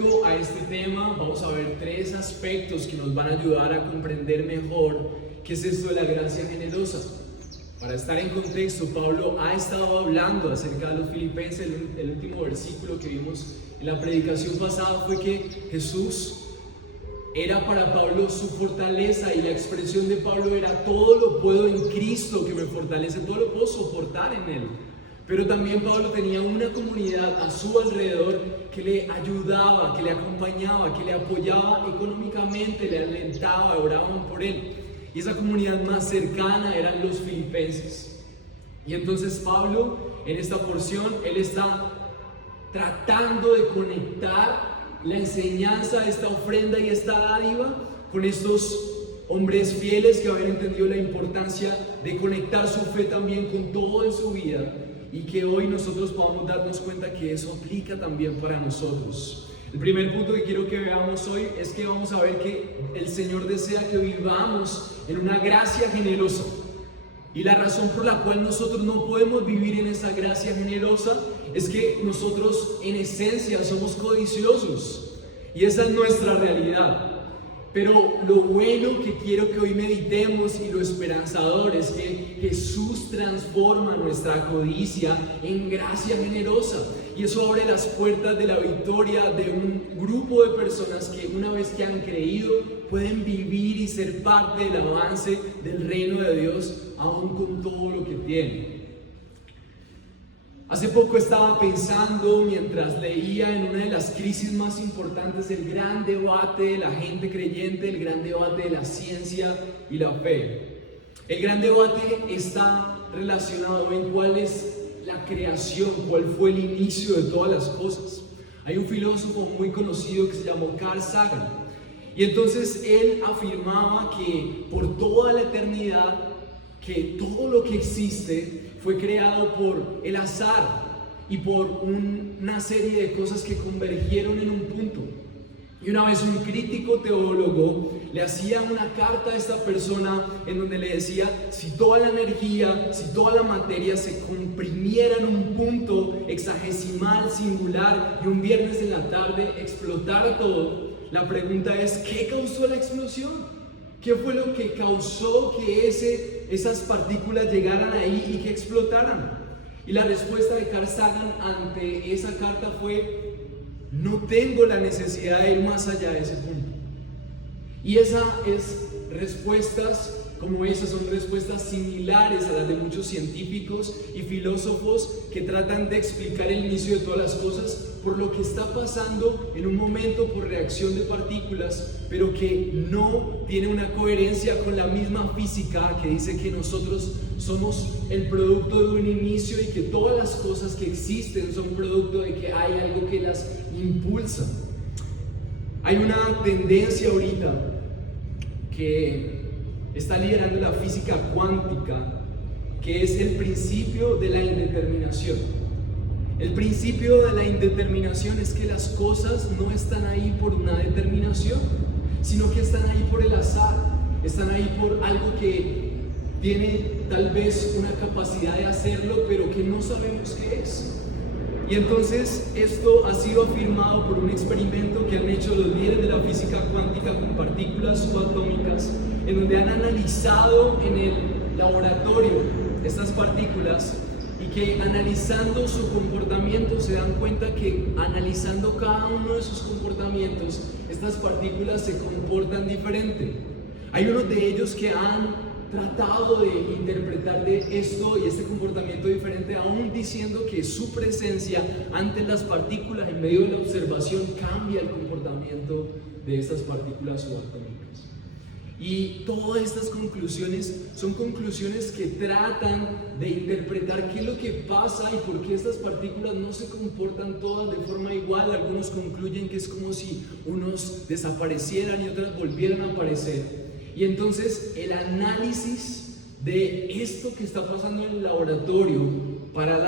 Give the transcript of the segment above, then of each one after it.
A este tema vamos a ver tres aspectos que nos van a ayudar a comprender mejor qué es esto de la gracia generosa. Para estar en contexto, Pablo ha estado hablando acerca de los filipenses. El último versículo que vimos en la predicación pasada fue que Jesús era para Pablo su fortaleza, y la expresión de Pablo era: todo lo puedo en Cristo que me fortalece, todo lo puedo soportar en Él. Pero también Pablo tenía una comunidad a su alrededor que le ayudaba, que le acompañaba, que le apoyaba económicamente, le alentaba, oraban por él. Y esa comunidad más cercana eran los filipenses. Y entonces Pablo, en esta porción, él está tratando de conectar la enseñanza de esta ofrenda y esta dádiva con estos hombres fieles que habían entendido la importancia de conectar su fe también con todo en su vida, y que hoy nosotros podamos darnos cuenta que eso aplica también para nosotros. El primer punto que quiero que veamos hoy es que vamos a ver que el Señor desea que vivamos en una gracia generosa. Y la razón por la cual nosotros no podemos vivir en esa gracia generosa es que nosotros en esencia somos codiciosos. Y esa es nuestra realidad. Pero lo bueno que quiero que hoy meditemos, y lo esperanzador, es que Jesús transforma nuestra codicia en gracia generosa. Y eso abre las puertas de la victoria de un grupo de personas que, una vez que han creído, pueden vivir y ser parte del avance del reino de Dios, aún con todo lo que tienen. Hace poco estaba pensando, mientras leía, en una de las crisis más importantes, el gran debate de la gente creyente, el gran debate de la ciencia y la fe. El gran debate está relacionado en cuál es la creación, cuál fue el inicio de todas las cosas. Hay un filósofo muy conocido que se llamó Carl Sagan, y entonces él afirmaba que por toda la eternidad, que todo lo que existe fue creado por el azar y por una serie de cosas que convergieron en un punto. Y una vez un crítico teólogo le hacía una carta a esta persona en donde le decía: si toda la energía, si toda la materia se comprimiera en un punto hexagesimal, singular, y un viernes en la tarde explotara todo, la pregunta es: ¿qué causó la explosión? ¿Qué fue lo que causó que esas partículas llegaran ahí y que explotaran? Y la respuesta de Carl Sagan ante esa carta fue: no tengo la necesidad de ir más allá de ese punto. Y respuestas como esas son respuestas similares a las de muchos científicos y filósofos que tratan de explicar el inicio de todas las cosas por lo que está pasando en un momento por reacción de partículas, pero que no tiene una coherencia con la misma física que dice que nosotros somos el producto de un inicio y que todas las cosas que existen son producto de que hay algo que las impulsa. Hay una tendencia ahorita que está liderando la física cuántica, que es el principio de la indeterminación. El principio de la indeterminación es que las cosas no están ahí por una determinación, sino que están ahí por el azar, están ahí por algo que tiene tal vez una capacidad de hacerlo, pero que no sabemos qué es. Y entonces esto ha sido afirmado por un experimento que han hecho los líderes de la física cuántica con partículas subatómicas, en donde han analizado en el laboratorio estas partículas, y que analizando su comportamiento se dan cuenta que analizando cada uno de sus comportamientos, estas partículas se comportan diferente. Hay unos de ellos que han tratado de interpretar de esto y este comportamiento diferente, aún diciendo que su presencia ante las partículas en medio de la observación cambia el comportamiento de estas partículas subatómicas. Y todas estas conclusiones son conclusiones que tratan de interpretar qué es lo que pasa y por qué estas partículas no se comportan todas de forma igual. Algunos concluyen que es como si unos desaparecieran y otras volvieran a aparecer. Y entonces el análisis de esto que está pasando en el laboratorio para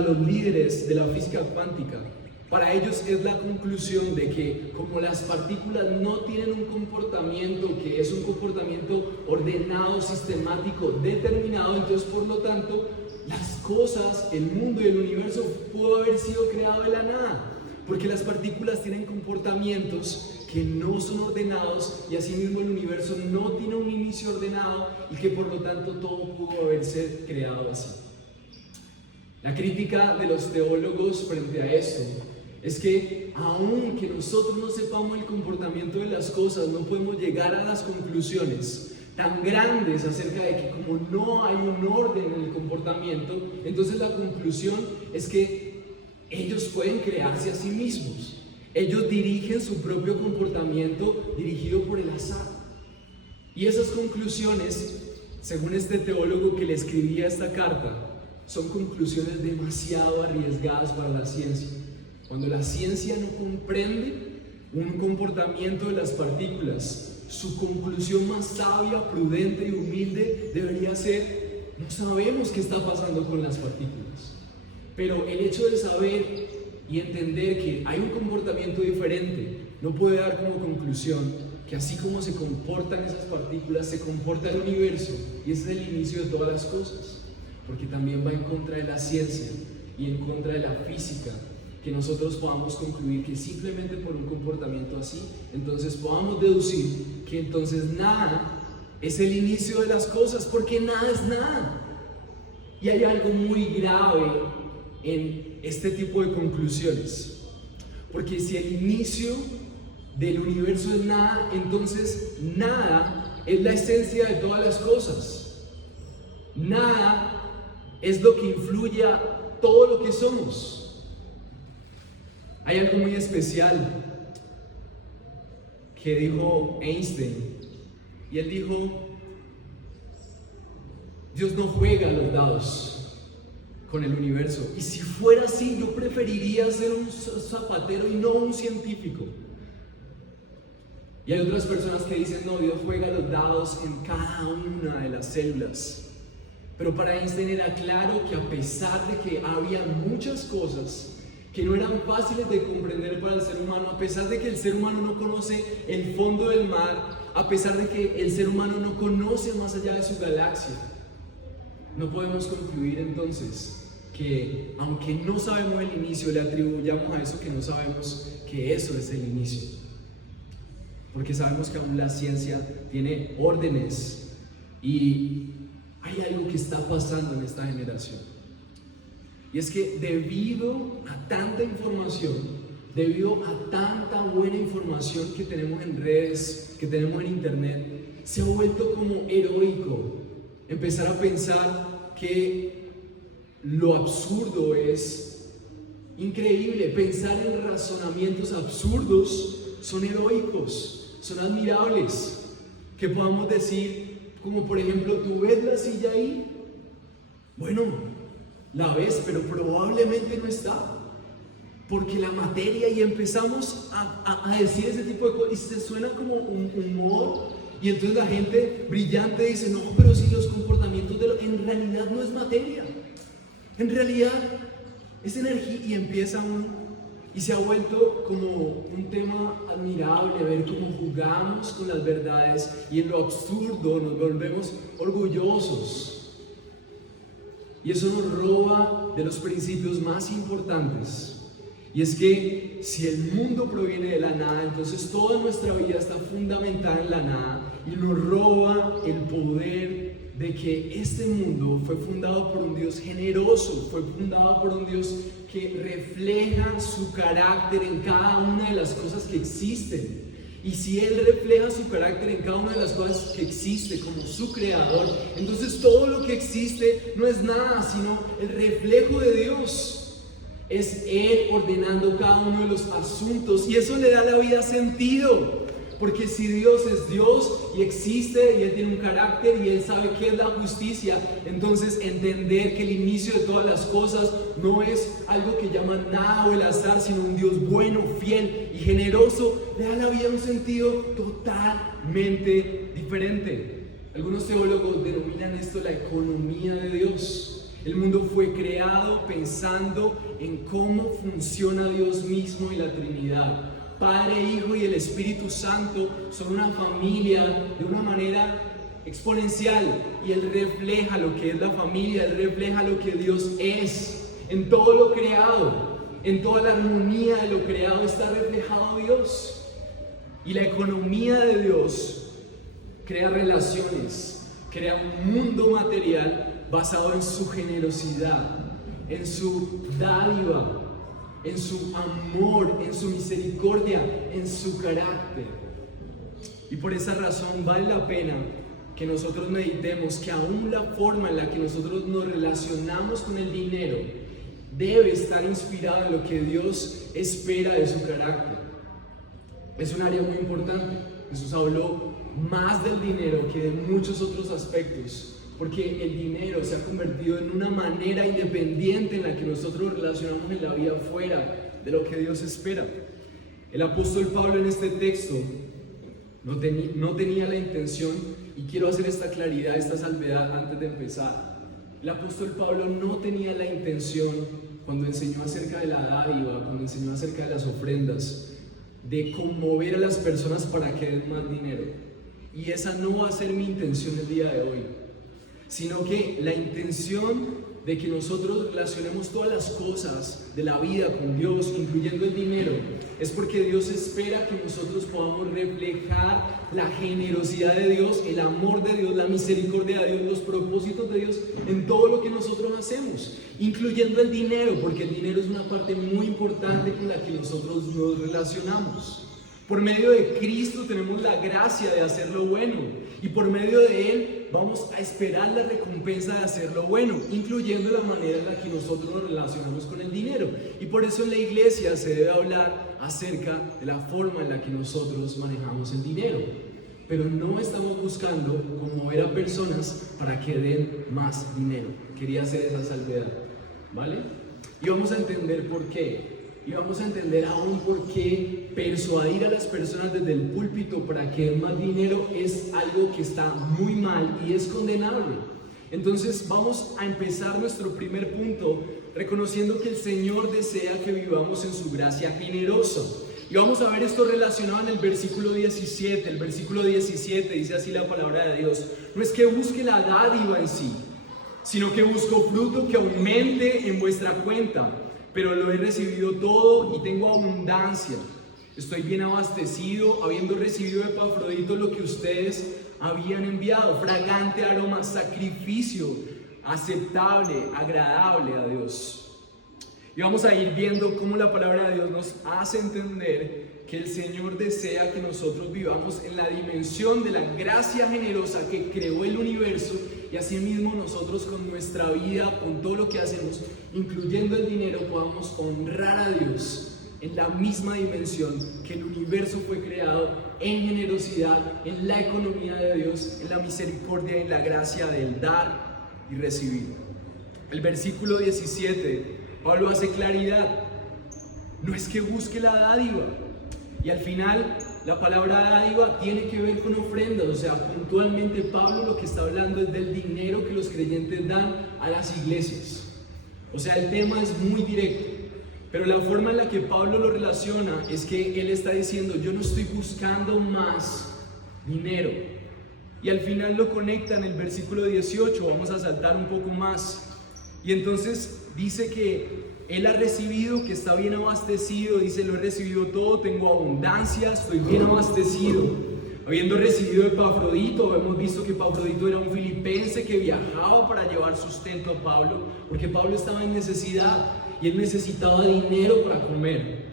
los líderes de la física cuántica, para ellos es la conclusión de que como las partículas no tienen un comportamiento que es un comportamiento ordenado, sistemático, determinado, entonces por lo tanto las cosas, el mundo y el universo pudo haber sido creado de la nada. porque las partículas tienen comportamientos que no son ordenados y asimismo el universo no tiene un inicio ordenado y que por lo tanto todo pudo haberse creado así. La crítica de los teólogos frente a esto es que aunque nosotros no sepamos el comportamiento de las cosas, no podemos llegar a las conclusiones tan grandes acerca de que como no hay un orden en el comportamiento, entonces la conclusión es que ellos pueden crearse a sí mismos. Ellos dirigen su propio comportamiento dirigido por el azar. Y esas conclusiones, según este teólogo que le escribía esta carta, son conclusiones demasiado arriesgadas para la ciencia. Cuando la ciencia no comprende un comportamiento de las partículas, su conclusión más sabia, prudente y humilde debería ser: no sabemos qué está pasando con las partículas. Pero el hecho de saber y entender que hay un comportamiento diferente no puede dar como conclusión que así como se comportan esas partículas, se comporta el universo, y ese es el inicio de todas las cosas, porque también va en contra de la ciencia y en contra de la física que nosotros podamos concluir que simplemente por un comportamiento así, entonces podamos deducir que entonces nada es el inicio de las cosas, porque nada es nada. Y hay algo muy grave en este tipo de conclusiones, porque si el inicio del universo es nada, entonces nada es la esencia de todas las cosas. Nada es lo que influye a todo lo que somos. Hay algo muy especial que dijo Einstein, y él dijo: Dios no juega a los dados con el universo, y si fuera así, yo preferiría ser un zapatero y no un científico. Y hay otras personas que dicen: no, Dios juega los dados en cada una de las células. Pero para Einstein era claro que a pesar de que había muchas cosas que no eran fáciles de comprender para el ser humano, a pesar de que el ser humano no conoce el fondo del mar, a pesar de que el ser humano no conoce más allá de su galaxia, no podemos concluir entonces que, aunque no sabemos el inicio, le atribuyamos a eso que no sabemos que eso es el inicio. Porque sabemos que aún la ciencia tiene órdenes y hay algo que está pasando en esta generación. Y es que debido a tanta información, debido a tanta buena información que tenemos en redes, que tenemos en internet, se ha vuelto como heroico empezar a pensar que lo absurdo es increíble. Pensar en razonamientos absurdos son heroicos, son admirables. Que podamos decir, como por ejemplo: ¿tú ves la silla ahí? Bueno, la ves, pero probablemente no está, porque la materia, y empezamos a decir ese tipo de cosas, y se suena como un humor, y entonces la gente brillante dice: no, pero si los comportamientos en realidad no es materia, en realidad es energía, y empieza y se ha vuelto como un tema admirable ver cómo jugamos con las verdades y en lo absurdo nos volvemos orgullosos. Y eso nos roba de los principios más importantes. Y es que si el mundo proviene de la nada, entonces toda nuestra vida está fundamentada en la nada, y nos roba el poder de que este mundo fue fundado por un Dios generoso, fue fundado por un Dios que refleja su carácter en cada una de las cosas que existen. Y si Él refleja su carácter en cada una de las cosas que existe como su creador, entonces todo lo que existe no es nada sino el reflejo de Dios. Es Él ordenando cada uno de los asuntos, y eso le da a la vida sentido. Porque si Dios es Dios y existe, y Él tiene un carácter, y Él sabe qué es la justicia, entonces entender que el inicio de todas las cosas no es algo que llaman nada o el azar, sino un Dios bueno, fiel y generoso, le da a la vida un sentido totalmente diferente. Algunos teólogos denominan esto la economía de Dios. El mundo fue creado pensando en cómo funciona Dios mismo y la Trinidad. Padre, Hijo y el Espíritu Santo son una familia de una manera exponencial, y Él refleja lo que es la familia, Él refleja lo que Dios es en todo lo creado. En toda la armonía de lo creado está reflejado Dios. Y la economía de Dios crea relaciones, crea un mundo material basado en su generosidad, en su dádiva, en su amor, en su misericordia, en su carácter. Y por esa razón vale la pena que nosotros meditemos que aún la forma en la que nosotros nos relacionamos con el dinero debe estar inspirada en lo que Dios espera de su carácter. Es un área muy importante. Jesús habló más del dinero que de muchos otros aspectos, porque el dinero se ha convertido en una manera independiente en la que nosotros nos relacionamos en la vida fuera de lo que Dios espera. El apóstol Pablo en este texto no tenía la intención, y quiero hacer esta claridad, esta salvedad antes de empezar. El apóstol Pablo no tenía la intención, cuando enseñó acerca de la dádiva, cuando enseñó acerca de las ofrendas, de conmover a las personas para que den más dinero. Y esa no va a ser mi intención el día de hoy, sino que la intención de que nosotros relacionemos todas las cosas de la vida con Dios, incluyendo el dinero, es porque Dios espera que nosotros podamos reflejar la generosidad de Dios, el amor de Dios, la misericordia de Dios, los propósitos de Dios en todo lo que nosotros hacemos, incluyendo el dinero, porque el dinero es una parte muy importante con la que nosotros nos relacionamos. Por medio de Cristo tenemos la gracia de hacer lo bueno, y por medio de Él vamos a esperar la recompensa de hacer lo bueno, incluyendo la manera en la que nosotros nos relacionamos con el dinero. Y por eso en la iglesia se debe hablar acerca de la forma en la que nosotros manejamos el dinero. Pero no estamos buscando conmover a personas para que den más dinero. Quería hacer esa salvedad, ¿vale? Y vamos a entender por qué. Y vamos a entender aún por qué persuadir a las personas desde el púlpito para que den más dinero es algo que está muy mal y es condenable. Entonces vamos a empezar nuestro primer punto reconociendo que el Señor desea que vivamos en su gracia generosa. Y vamos a ver esto relacionado en el versículo 17. El versículo 17 dice así la palabra de Dios: no es que busque la dádiva en sí, sino que busco fruto que aumente en vuestra cuenta. Pero lo he recibido todo y tengo abundancia. Estoy bien abastecido, habiendo recibido de Epafrodito lo que ustedes habían enviado, fragante aroma, sacrificio aceptable, agradable a Dios. Y vamos a ir viendo cómo la palabra de Dios nos hace entender que el Señor desea que nosotros vivamos en la dimensión de la gracia generosa que creó el universo, y asimismo nosotros con nuestra vida, con todo lo que hacemos, incluyendo el dinero, podamos honrar a Dios en la misma dimensión que el universo fue creado, en generosidad, en la economía de Dios, en la misericordia y en la gracia del dar y recibir. El versículo 17, Pablo hace claridad: no es que busque la dádiva. Y al final la palabra dádiva tiene que ver con ofrendas. O sea, puntualmente Pablo lo que está hablando es del dinero que los creyentes dan a las iglesias. O sea, el tema es muy directo, pero la forma en la que Pablo lo relaciona es que él está diciendo: yo no estoy buscando más dinero. Y al final lo conecta en el versículo 18, vamos a saltar un poco más. Y entonces dice que él ha recibido, que está bien abastecido. Dice: lo he recibido todo, tengo abundancia, estoy bien abastecido. Habiendo recibido de Epafrodito, hemos visto que Epafrodito era un filipense que viajaba para llevar sustento a Pablo, porque Pablo estaba en necesidad y él necesitaba dinero para comer.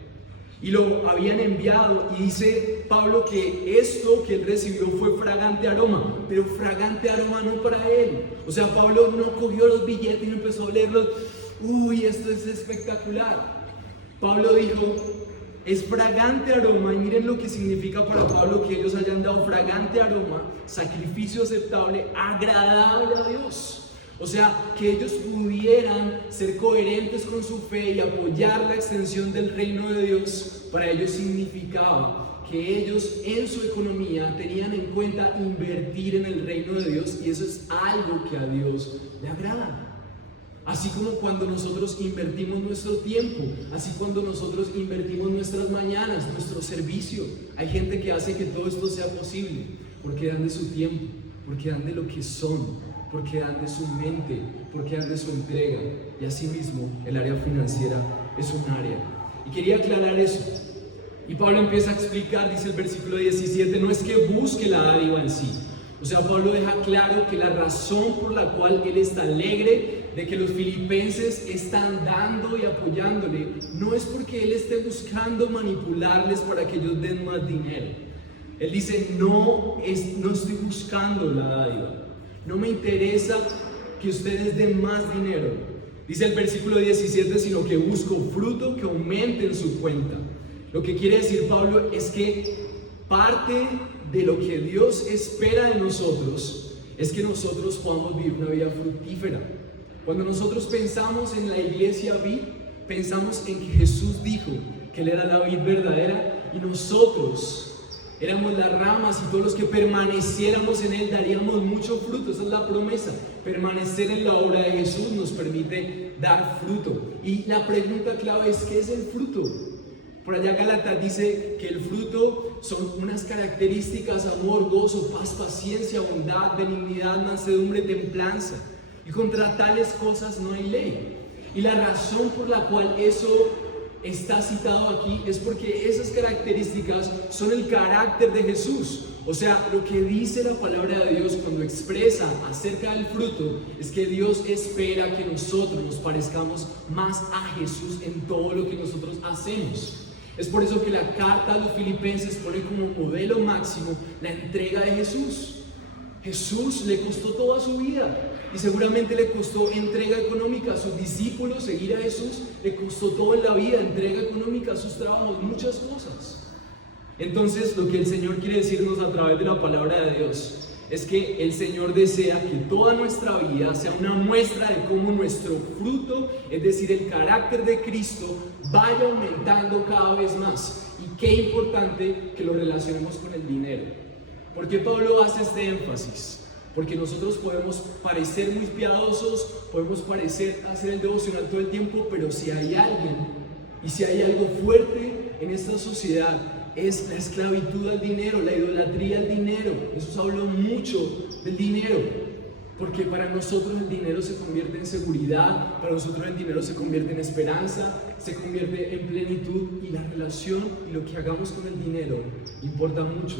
Y lo habían enviado, y dice Pablo que esto que él recibió fue fragante aroma, pero fragante aroma no para él. O sea, Pablo no cogió los billetes y empezó a leerlos. Uy, esto es espectacular. Pablo dijo: es fragante aroma. Y miren lo que significa para Pablo que ellos hayan dado fragante aroma, sacrificio aceptable, agradable a Dios. O sea, que ellos pudieran ser coherentes con su fe y apoyar la extensión del reino de Dios. Para ellos significaba que ellos en su economía tenían en cuenta invertir en el reino de Dios, y eso es algo que a Dios le agrada. Así como cuando nosotros invertimos nuestro tiempo, así cuando nosotros invertimos nuestras mañanas, nuestro servicio. Hay gente que hace que todo esto sea posible porque dan de su tiempo, porque dan de lo que son, porque dan de su mente, porque dan de su entrega. Y asimismo el área financiera es un área. Y quería aclarar eso. Y Pablo empieza a explicar, dice el versículo 17, no es que busque la dádiva en sí. O sea, Pablo deja claro que la razón por la cual él está alegre de que los filipenses están dando y apoyándole, no es porque él esté buscando manipularles para que ellos den más dinero. Él dice, no estoy buscando la dádiva. No me interesa que ustedes den más dinero. Dice el versículo 17, sino que busco fruto que aumente en su cuenta. Lo que quiere decir Pablo es que parte de lo que Dios espera de nosotros es que nosotros podamos vivir una vida fructífera. Cuando nosotros pensamos en la iglesia vid, pensamos en que Jesús dijo que Él era la vid verdadera y nosotros éramos las ramas y todos los que permaneciéramos en Él daríamos mucho fruto. Esa es la promesa. Permanecer en la obra de Jesús nos permite dar fruto. Y la pregunta clave es, ¿qué es el fruto? Por allá Gálatas dice que el fruto son unas características: amor, gozo, paz, paciencia, bondad, benignidad, mansedumbre, templanza. Y contra tales cosas no hay ley. Y la razón por la cual eso está citado aquí es porque esas características son el carácter de Jesús. O sea, lo que dice la palabra de Dios cuando expresa acerca del fruto es que Dios espera que nosotros nos parezcamos más a Jesús en todo lo que nosotros hacemos. Es por eso que la carta a los filipenses pone como modelo máximo la entrega de Jesús. Jesús le costó toda su vida y seguramente le costó entrega económica a sus discípulos. Seguir a Jesús le costó todo en la vida, entrega económica a sus trabajos, muchas cosas. Entonces, lo que el Señor quiere decirnos a través de la palabra de Dios es que el Señor desea que toda nuestra vida sea una muestra de cómo nuestro fruto, es decir, el carácter de Cristo, vaya aumentando cada vez más. Y qué importante que lo relacionemos con el dinero. ¿Por qué Pablo hace este énfasis? Porque nosotros podemos parecer muy piadosos, podemos parecer hacer el devocional todo el tiempo, pero si hay alguien y si hay algo fuerte en esta sociedad, es la esclavitud al dinero, la idolatría al dinero. Jesús habló mucho del dinero, porque para nosotros el dinero se convierte en seguridad, para nosotros el dinero se convierte en esperanza, se convierte en plenitud, y la relación y lo que hagamos con el dinero importa mucho.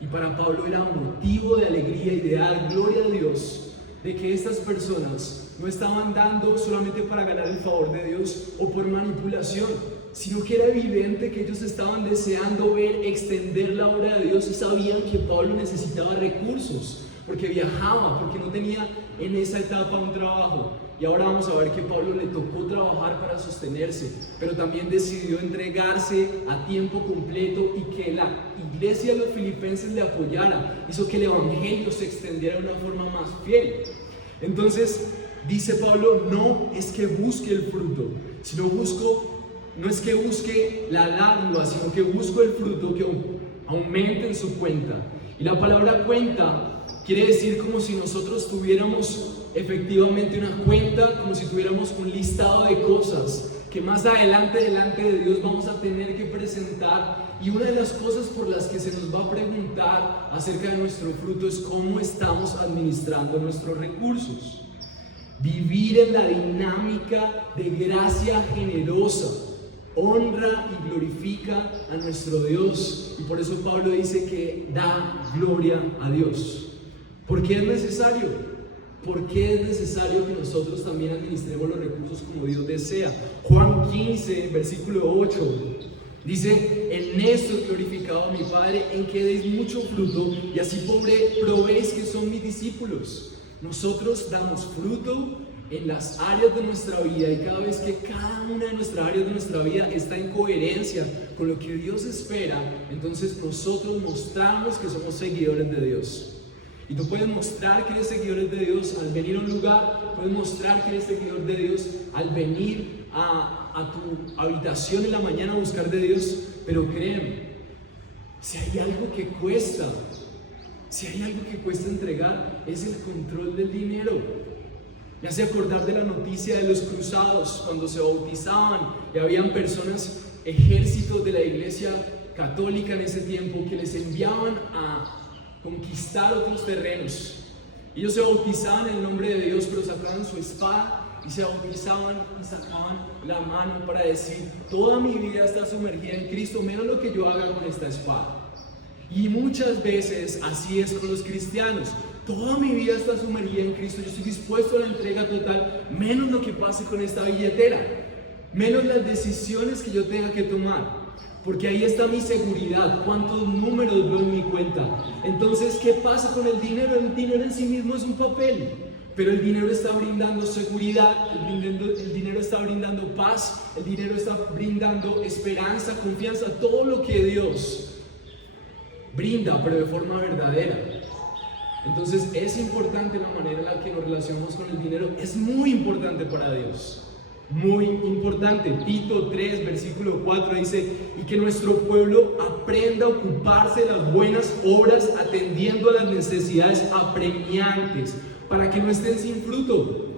Y para Pablo era un motivo de alegría y de dar gloria a Dios de que estas personas no estaban dando solamente para ganar el favor de Dios o por manipulación, sino que era evidente que ellos estaban deseando ver extender la obra de Dios y sabían que Pablo necesitaba recursos, porque viajaba, porque no tenía en esa etapa un trabajo. Y ahora vamos a ver que Pablo le tocó trabajar para sostenerse, pero también decidió entregarse a tiempo completo y que la iglesia de los filipenses le apoyara, hizo que el evangelio se extendiera de una forma más fiel. Entonces, dice Pablo, no es que busque el fruto, no es que busque la dádiva, sino que busco el fruto que aumente en su cuenta. Y la palabra cuenta quiere decir como si nosotros tuviéramos efectivamente una cuenta, como si tuviéramos un listado de cosas que más adelante delante de Dios vamos a tener que presentar. Y una de las cosas por las que se nos va a preguntar acerca de nuestro fruto es cómo estamos administrando nuestros recursos. Vivir en la dinámica de gracia generosa honra y glorifica a nuestro Dios, y por eso Pablo dice que da gloria a Dios. ¿Por qué es necesario? ¿Por qué es necesario que nosotros también administremos los recursos como Dios desea? Juan 15, versículo 8 dice: en esto he glorificado a mi Padre, en que deis mucho fruto, y así probéis que son mis discípulos. Nosotros damos fruto en las áreas de nuestra vida, y cada vez que cada una de nuestras áreas de nuestra vida está en coherencia con lo que Dios espera, entonces nosotros mostramos que somos seguidores de Dios. Y tú puedes mostrar que eres seguidores de Dios al venir a un lugar, puedes mostrar que eres seguidor de Dios al venir a tu habitación en la mañana a buscar de Dios, pero créeme, si hay algo que cuesta entregar, es el control del dinero. Me hace acordar de la noticia de los cruzados cuando se bautizaban y habían personas, ejércitos de la iglesia católica en ese tiempo, que les enviaban a conquistar otros terrenos. Ellos se bautizaban en el nombre de Dios, pero sacaban su espada y se bautizaban y sacaban la mano para decir: toda mi vida está sumergida en Cristo, menos lo que yo haga con esta espada. Y muchas veces así es con los cristianos. Toda mi vida está sumergida en Cristo, yo estoy dispuesto a la entrega total, menos lo que pase con esta billetera, menos las decisiones que yo tenga que tomar, porque ahí está mi seguridad, cuántos números veo en mi cuenta. Entonces, ¿qué pasa con el dinero? El dinero en sí mismo es un papel, pero el dinero está brindando seguridad, el dinero está brindando paz, el dinero está brindando esperanza, confianza, todo lo que Dios brinda, pero de forma verdadera. Entonces es importante la manera en la que nos relacionamos con el dinero, es muy importante para Dios, muy importante. Tito 3, versículo 4 dice: y que nuestro pueblo aprenda a ocuparse de las buenas obras, atendiendo a las necesidades apremiantes, para que no estén sin fruto.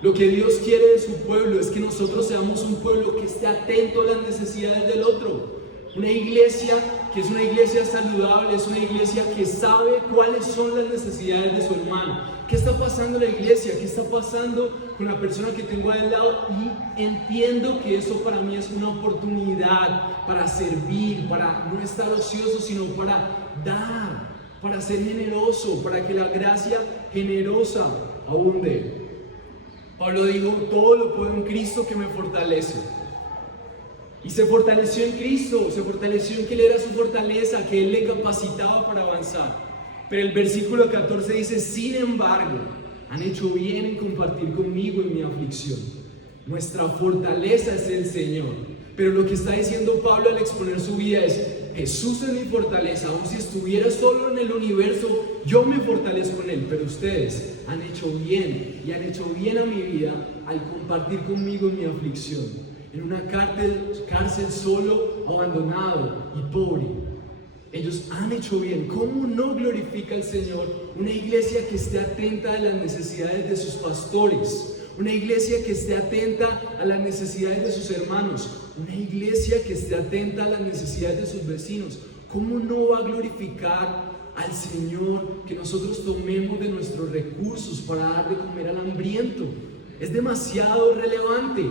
Lo que Dios quiere de su pueblo es que nosotros seamos un pueblo que esté atento a las necesidades del otro. Una iglesia que es una iglesia saludable, es una iglesia que sabe cuáles son las necesidades de su hermano. ¿Qué está pasando en la iglesia? ¿Qué está pasando con la persona que tengo al lado? Y entiendo que eso para mí es una oportunidad para servir, para no estar ocioso, sino para dar, para ser generoso, para que la gracia generosa abunde. Pablo dijo: todo lo puedo en Cristo que me fortalece. Y se fortaleció en Cristo, se fortaleció en que Él era su fortaleza, que Él le capacitaba para avanzar. Pero el versículo 14 dice: sin embargo, han hecho bien en compartir conmigo en mi aflicción. Nuestra fortaleza es el Señor. Pero lo que está diciendo Pablo al exponer su vida es: Jesús es mi fortaleza, aun si estuviera solo en el universo, yo me fortalezco en Él. Pero ustedes han hecho bien y han hecho bien a mi vida al compartir conmigo en mi aflicción. En una cárcel solo, abandonado y pobre, ellos han hecho bien. ¿Cómo no glorifica al Señor una iglesia que esté atenta a las necesidades de sus pastores? Una iglesia que esté atenta a las necesidades de sus hermanos, una iglesia que esté atenta a las necesidades de sus vecinos. ¿Cómo no va a glorificar al Señor que nosotros tomemos de nuestros recursos para dar de comer al hambriento? Es demasiado relevante.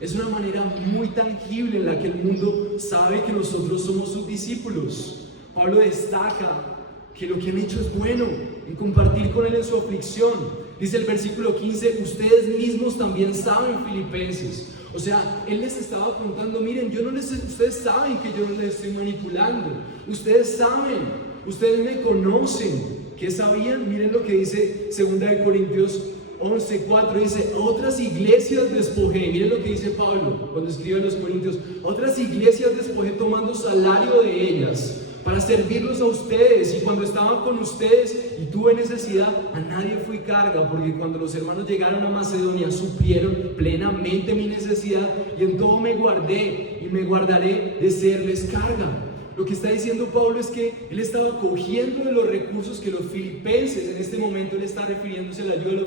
Es una manera muy tangible en la que el mundo sabe que nosotros somos sus discípulos. Pablo destaca que lo que han hecho es bueno, en compartir con él en su aflicción. Dice el versículo 15: ustedes mismos también saben, filipenses. O sea, él les estaba contando: miren, ustedes saben que yo no les estoy manipulando. Ustedes saben, ustedes me conocen. ¿Qué sabían? Miren lo que dice 2 Corintios 11:4, dice: otras iglesias despojé. Miren lo que dice Pablo cuando escribe a los Corintios: otras iglesias despojé tomando salario de ellas para servirlos a ustedes, y cuando estaba con ustedes y tuve necesidad, a nadie fui carga, porque cuando los hermanos llegaron a Macedonia suplieron plenamente mi necesidad, y en todo me guardé y me guardaré de serles carga. Lo que está diciendo Pablo es que él estaba cogiendo de los recursos que los filipenses, en este momento él está refiriéndose a la ayuda de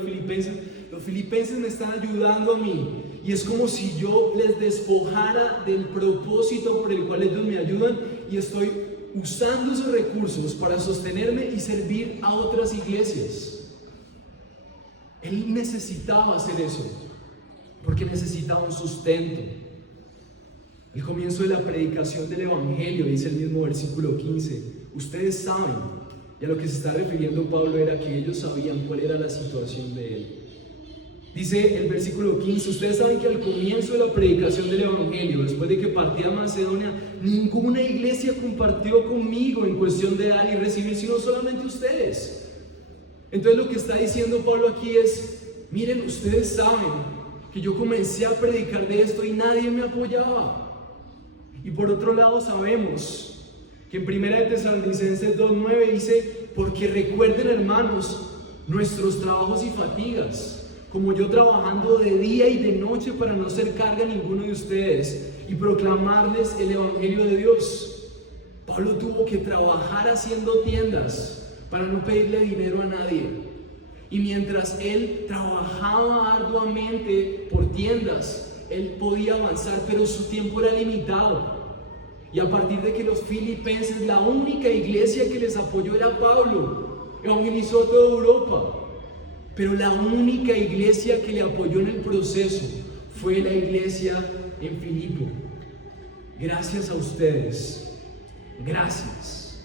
los filipenses me están ayudando a mí, y es como si yo les despojara del propósito por el cual ellos me ayudan, y estoy usando esos recursos para sostenerme y servir a otras iglesias. Él necesitaba hacer eso, porque necesitaba un sustento. El comienzo de la predicación del Evangelio, dice el mismo versículo 15, ustedes saben, y a lo que se está refiriendo Pablo era que ellos sabían cuál era la situación de él. Dice el versículo 15, ustedes saben que al comienzo de la predicación del Evangelio, después de que partí a Macedonia, ninguna iglesia compartió conmigo en cuestión de dar y recibir, sino solamente ustedes. Entonces lo que está diciendo Pablo aquí es: miren, ustedes saben que yo comencé a predicar de esto y nadie me apoyaba. Y por otro lado sabemos que en 1 Tesalonicenses 2:9 dice: porque recuerden, hermanos, nuestros trabajos y fatigas, como yo trabajando de día y de noche para no ser carga a ninguno de ustedes y proclamarles el Evangelio de Dios. Pablo tuvo que trabajar haciendo tiendas para no pedirle dinero a nadie. Y mientras él trabajaba arduamente por tiendas, él podía avanzar, pero su tiempo era limitado. Y a partir de que los filipenses, la única iglesia que les apoyó era Pablo, evangelizó toda Europa. Pero la única iglesia que le apoyó en el proceso fue la iglesia en Filipo. Gracias a ustedes. Gracias.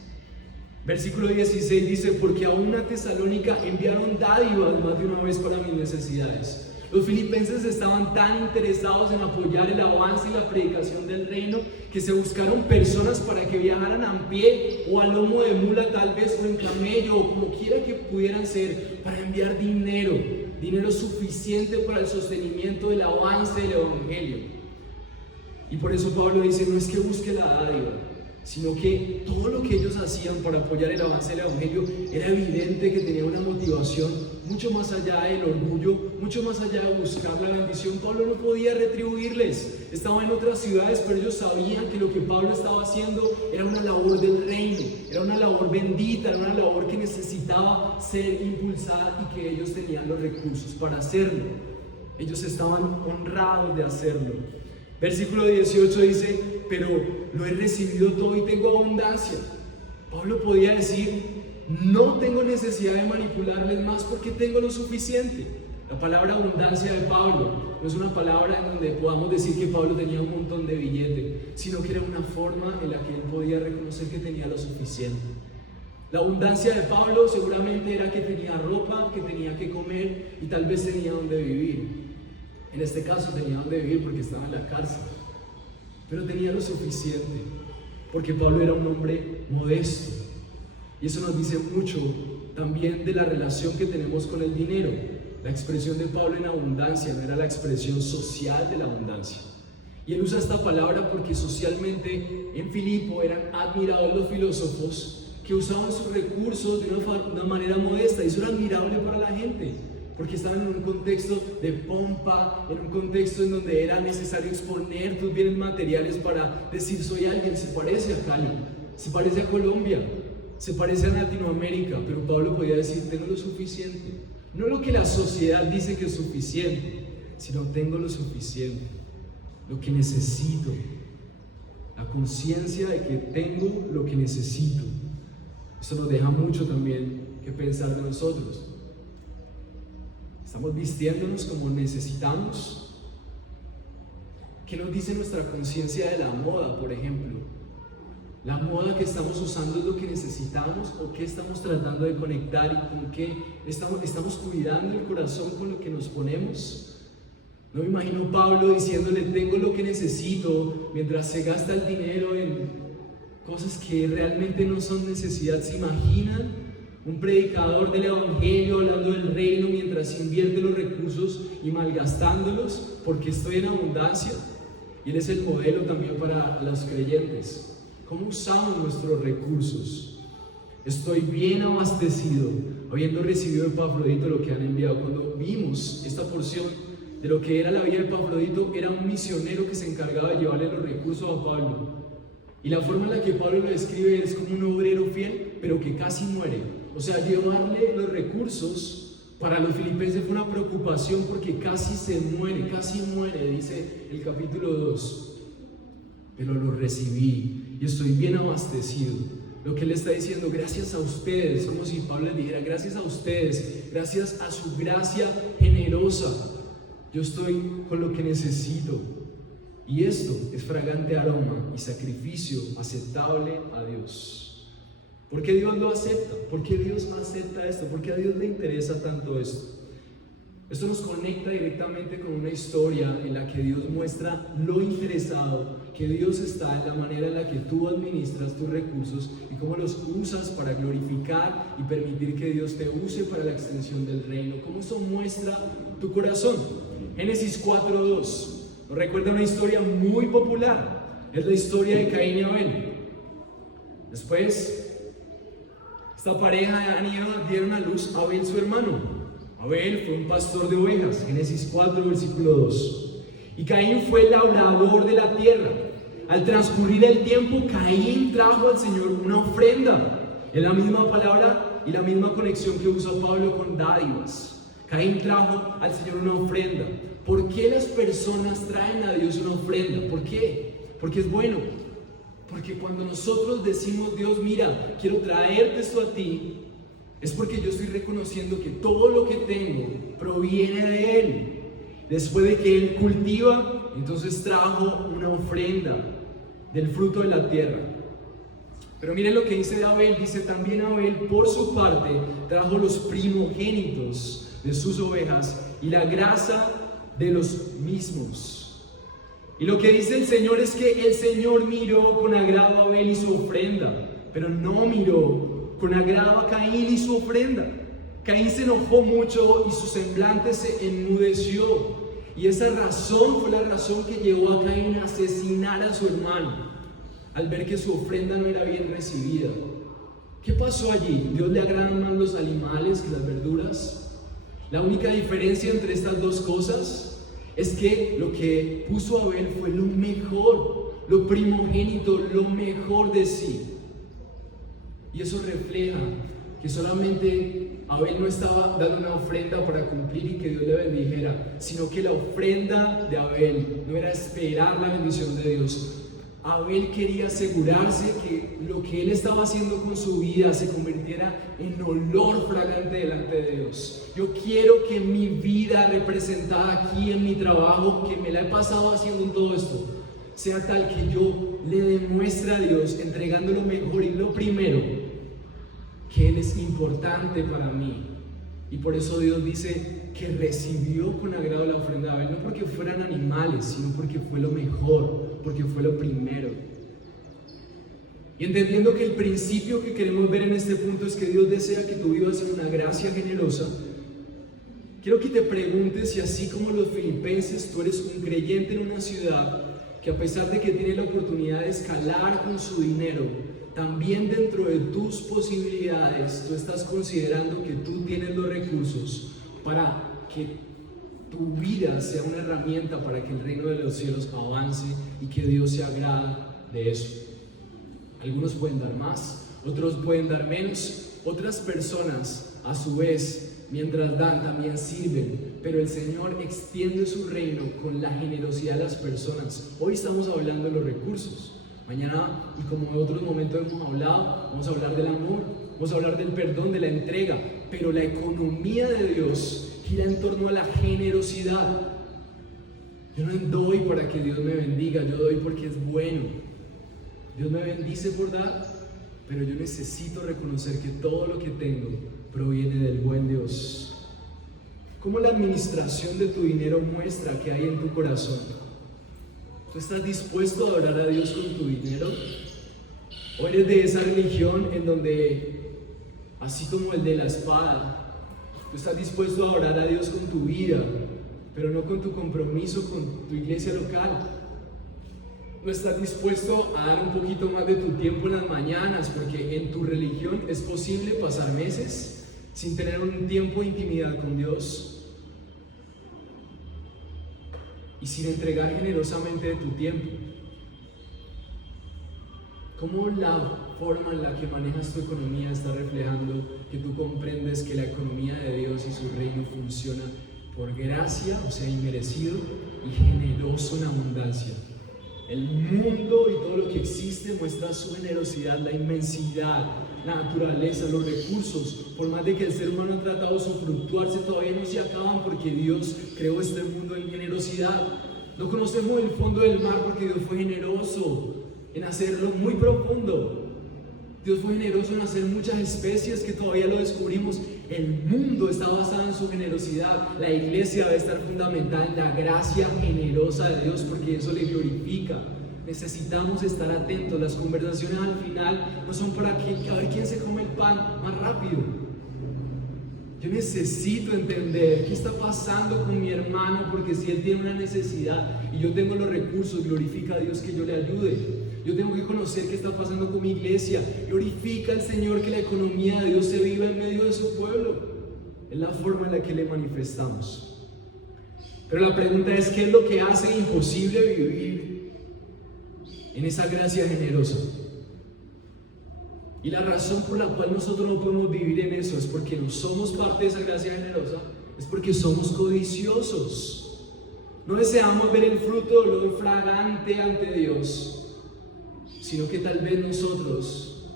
Versículo 16 dice: porque aún a Tesalónica enviaron dádivas más de una vez para mis necesidades. Los filipenses estaban tan interesados en apoyar el avance y la predicación del reino que se buscaron personas para que viajaran a pie o a lomo de mula, tal vez, o en camello, o como quiera que pudieran ser, para enviar dinero suficiente para el sostenimiento del avance del evangelio. Y por eso Pablo dice: no es que busque la dádiva, sino que todo lo que ellos hacían para apoyar el avance del evangelio era evidente que tenía una motivación mucho más allá del orgullo, mucho más allá de buscar la bendición. Pablo no podía retribuirles, estaba en otras ciudades, pero ellos sabían que lo que Pablo estaba haciendo era una labor del reino, era una labor bendita, era una labor que necesitaba ser impulsada y que ellos tenían los recursos para hacerlo. Ellos estaban honrados de hacerlo. Versículo 18 dice: pero lo he recibido todo y tengo abundancia. Pablo podía decir: no tengo necesidad de manipularles más porque tengo lo suficiente. La palabra abundancia de Pablo no es una palabra en donde podamos decir que Pablo tenía un montón de billete, sino que era una forma en la que él podía reconocer que tenía lo suficiente. La abundancia de Pablo seguramente era que tenía ropa, que tenía que comer y tal vez tenía donde vivir. En este caso tenía donde vivir porque estaba en la cárcel, pero tenía lo suficiente porque Pablo era un hombre modesto. Y eso nos dice mucho también de la relación que tenemos con el dinero. La expresión de Pablo en abundancia no era la expresión social de la abundancia. Y él usa esta palabra porque socialmente en Filipo eran admirados los filósofos que usaban sus recursos de una manera modesta. Y eso era admirable para la gente, porque estaban en un contexto de pompa, en un contexto en donde era necesario exponer tus bienes materiales para decir: soy alguien. Se parece a Cali, se parece a Colombia, se parece a Latinoamérica, pero Pablo podía decir: tengo lo suficiente. No lo que la sociedad dice que es suficiente, sino tengo lo suficiente, lo que necesito. La conciencia de que tengo lo que necesito. Eso nos deja mucho también que pensar de nosotros. ¿Estamos vistiéndonos como necesitamos? ¿Qué nos dice nuestra conciencia de la moda, por ejemplo? ¿La moda que estamos usando es lo que necesitamos o qué estamos tratando de conectar y con qué estamos cuidando el corazón con lo que nos ponemos? No me imagino Pablo diciéndole: tengo lo que necesito, mientras se gasta el dinero en cosas que realmente no son necesidad. ¿Se imaginan un predicador del evangelio hablando del reino mientras invierte los recursos y malgastándolos porque estoy en abundancia? Y él es el modelo también para los creyentes. ¿Cómo usamos nuestros recursos? Estoy bien abastecido, habiendo recibido de Epafrodito lo que han enviado. Cuando vimos esta porción de lo que era la vida de Epafrodito, era un misionero que se encargaba de llevarle los recursos a Pablo. Y la forma en la que Pablo lo describe es como un obrero fiel, pero que casi muere. O sea, llevarle los recursos para los filipenses fue una preocupación porque casi muere, dice el capítulo 2. Pero lo recibí y estoy bien abastecido. Lo que él está diciendo: gracias a ustedes, como si Pablo les dijera: gracias a ustedes, gracias a su gracia generosa, yo estoy con lo que necesito. Y esto es fragante aroma y sacrificio aceptable a Dios. ¿Por qué Dios lo acepta? ¿Por qué Dios acepta esto? ¿Por qué a Dios le interesa tanto esto? Esto nos conecta directamente con una historia en la que Dios muestra lo interesado que Dios está en la manera en la que tú administras tus recursos y cómo los usas para glorificar y permitir que Dios te use para la extensión del reino. Cómo eso muestra tu corazón. Génesis 4:2 nos recuerda una historia muy popular. Es la historia de Caín y Abel. Después, esta pareja de Adán y Eva dieron a luz a Abel, su hermano. Abel fue un pastor de ovejas, Génesis 4, versículo 2. Y Caín fue el labrador de la tierra. Al transcurrir el tiempo, Caín trajo al Señor una ofrenda. Es la misma palabra y la misma conexión que usa Pablo con dádivas. Caín trajo al Señor una ofrenda. ¿Por qué las personas traen a Dios una ofrenda? ¿Por qué? Porque es bueno. Porque cuando nosotros decimos: Dios, mira, quiero traerte esto a ti, Es porque yo estoy reconociendo que todo lo que tengo proviene de Él. Después de que Él cultiva, entonces trajo una ofrenda del fruto de la tierra. Pero miren lo que dice de Abel. Dice: también Abel por su parte trajo los primogénitos de sus ovejas y la grasa de los mismos. Y lo que dice el Señor es que el Señor miró con agrado a Abel y su ofrenda, pero no miró con agrado a Caín y su ofrenda. Caín se enojó mucho y su semblante se enmudeció. Y esa razón fue la razón que llevó a Caín a asesinar a su hermano, al ver que su ofrenda no era bien recibida. ¿Qué pasó allí? ¿Dios le agradan más los animales que las verduras? La única diferencia entre estas dos cosas es que lo que puso Abel fue lo mejor, lo primogénito, lo mejor de sí. Y eso refleja que solamente Abel no estaba dando una ofrenda para cumplir y que Dios le bendijera, sino que la ofrenda de Abel no era esperar la bendición de Dios. Abel quería asegurarse que lo que él estaba haciendo con su vida se convirtiera en olor fragante delante de Dios. Yo quiero que mi vida representada aquí en mi trabajo, que me la he pasado haciendo en todo esto, sea tal que yo le demuestre a Dios, entregando lo mejor y lo primero, que Él es importante para mí. Y por eso Dios dice que recibió con agrado la ofrenda de Abel, no porque fueran animales, sino porque fue lo mejor, porque fue lo primero. Y entendiendo que el principio que queremos ver en este punto es que Dios desea que tú vivas en una gracia generosa, quiero que te preguntes si, así como los filipenses, tú eres un creyente en una ciudad que, a pesar de que tiene la oportunidad de escalar con su dinero, también dentro de tus posibilidades tú estás considerando que tú tienes los recursos para que tu vida sea una herramienta para que el reino de los cielos avance y que Dios se agrada de eso. Algunos pueden dar más, otros pueden dar menos, otras personas a su vez, mientras dan, también sirven, pero el Señor extiende su reino con la generosidad de las personas. Hoy estamos hablando de los recursos. Mañana, y como en otros momentos hemos hablado, vamos a hablar del amor, vamos a hablar del perdón, de la entrega, pero la economía de Dios gira en torno a la generosidad. Yo no doy para que Dios me bendiga, yo doy porque es bueno. Dios me bendice por dar, pero yo necesito reconocer que todo lo que tengo proviene del buen Dios. ¿Cómo la administración de tu dinero muestra que hay en tu corazón? ¿Tú estás dispuesto a adorar a Dios con tu dinero? ¿O eres de esa religión en donde, así como el de la espada, tú estás dispuesto a adorar a Dios con tu vida, pero no con tu compromiso con tu iglesia local? ¿No estás dispuesto a dar un poquito más de tu tiempo en las mañanas? Porque en tu religión es posible pasar meses sin tener un tiempo de intimidad con Dios y sin entregar generosamente de tu tiempo. ¿Cómo la forma en la que manejas tu economía está reflejando que tú comprendes que la economía de Dios y su reino funciona por gracia, o sea, inmerecido, y generoso en abundancia? El mundo y todo lo que existe muestra su generosidad, la inmensidad, la naturaleza, los recursos. Por más de que el ser humano ha tratado de usufructuarse, todavía no se acaban, porque Dios creó este mundo en generosidad. No conocemos el fondo del mar porque Dios fue generoso en hacerlo muy profundo. Dios fue generoso en hacer muchas especies que todavía lo descubrimos. El mundo está basado en su generosidad. La iglesia debe estar fundamentada en la gracia generosa de Dios, porque eso le glorifica. Necesitamos estar atentos. Las conversaciones al final no son para a ver quién se come el pan más rápido. Yo necesito entender qué está pasando con mi hermano, porque si él tiene una necesidad y yo tengo los recursos, glorifica a Dios que yo le ayude. Yo tengo que conocer qué está pasando con mi iglesia. Glorifica al Señor que la economía de Dios se viva en medio de su pueblo. Es la forma en la que le manifestamos. Pero la pregunta es, ¿qué es lo que hace imposible vivir en esa gracia generosa? Y la razón por la cual nosotros no podemos vivir en eso es porque no somos parte de esa gracia generosa, es porque somos codiciosos. No deseamos ver el fruto de lo fragante ante Dios, sino que tal vez nosotros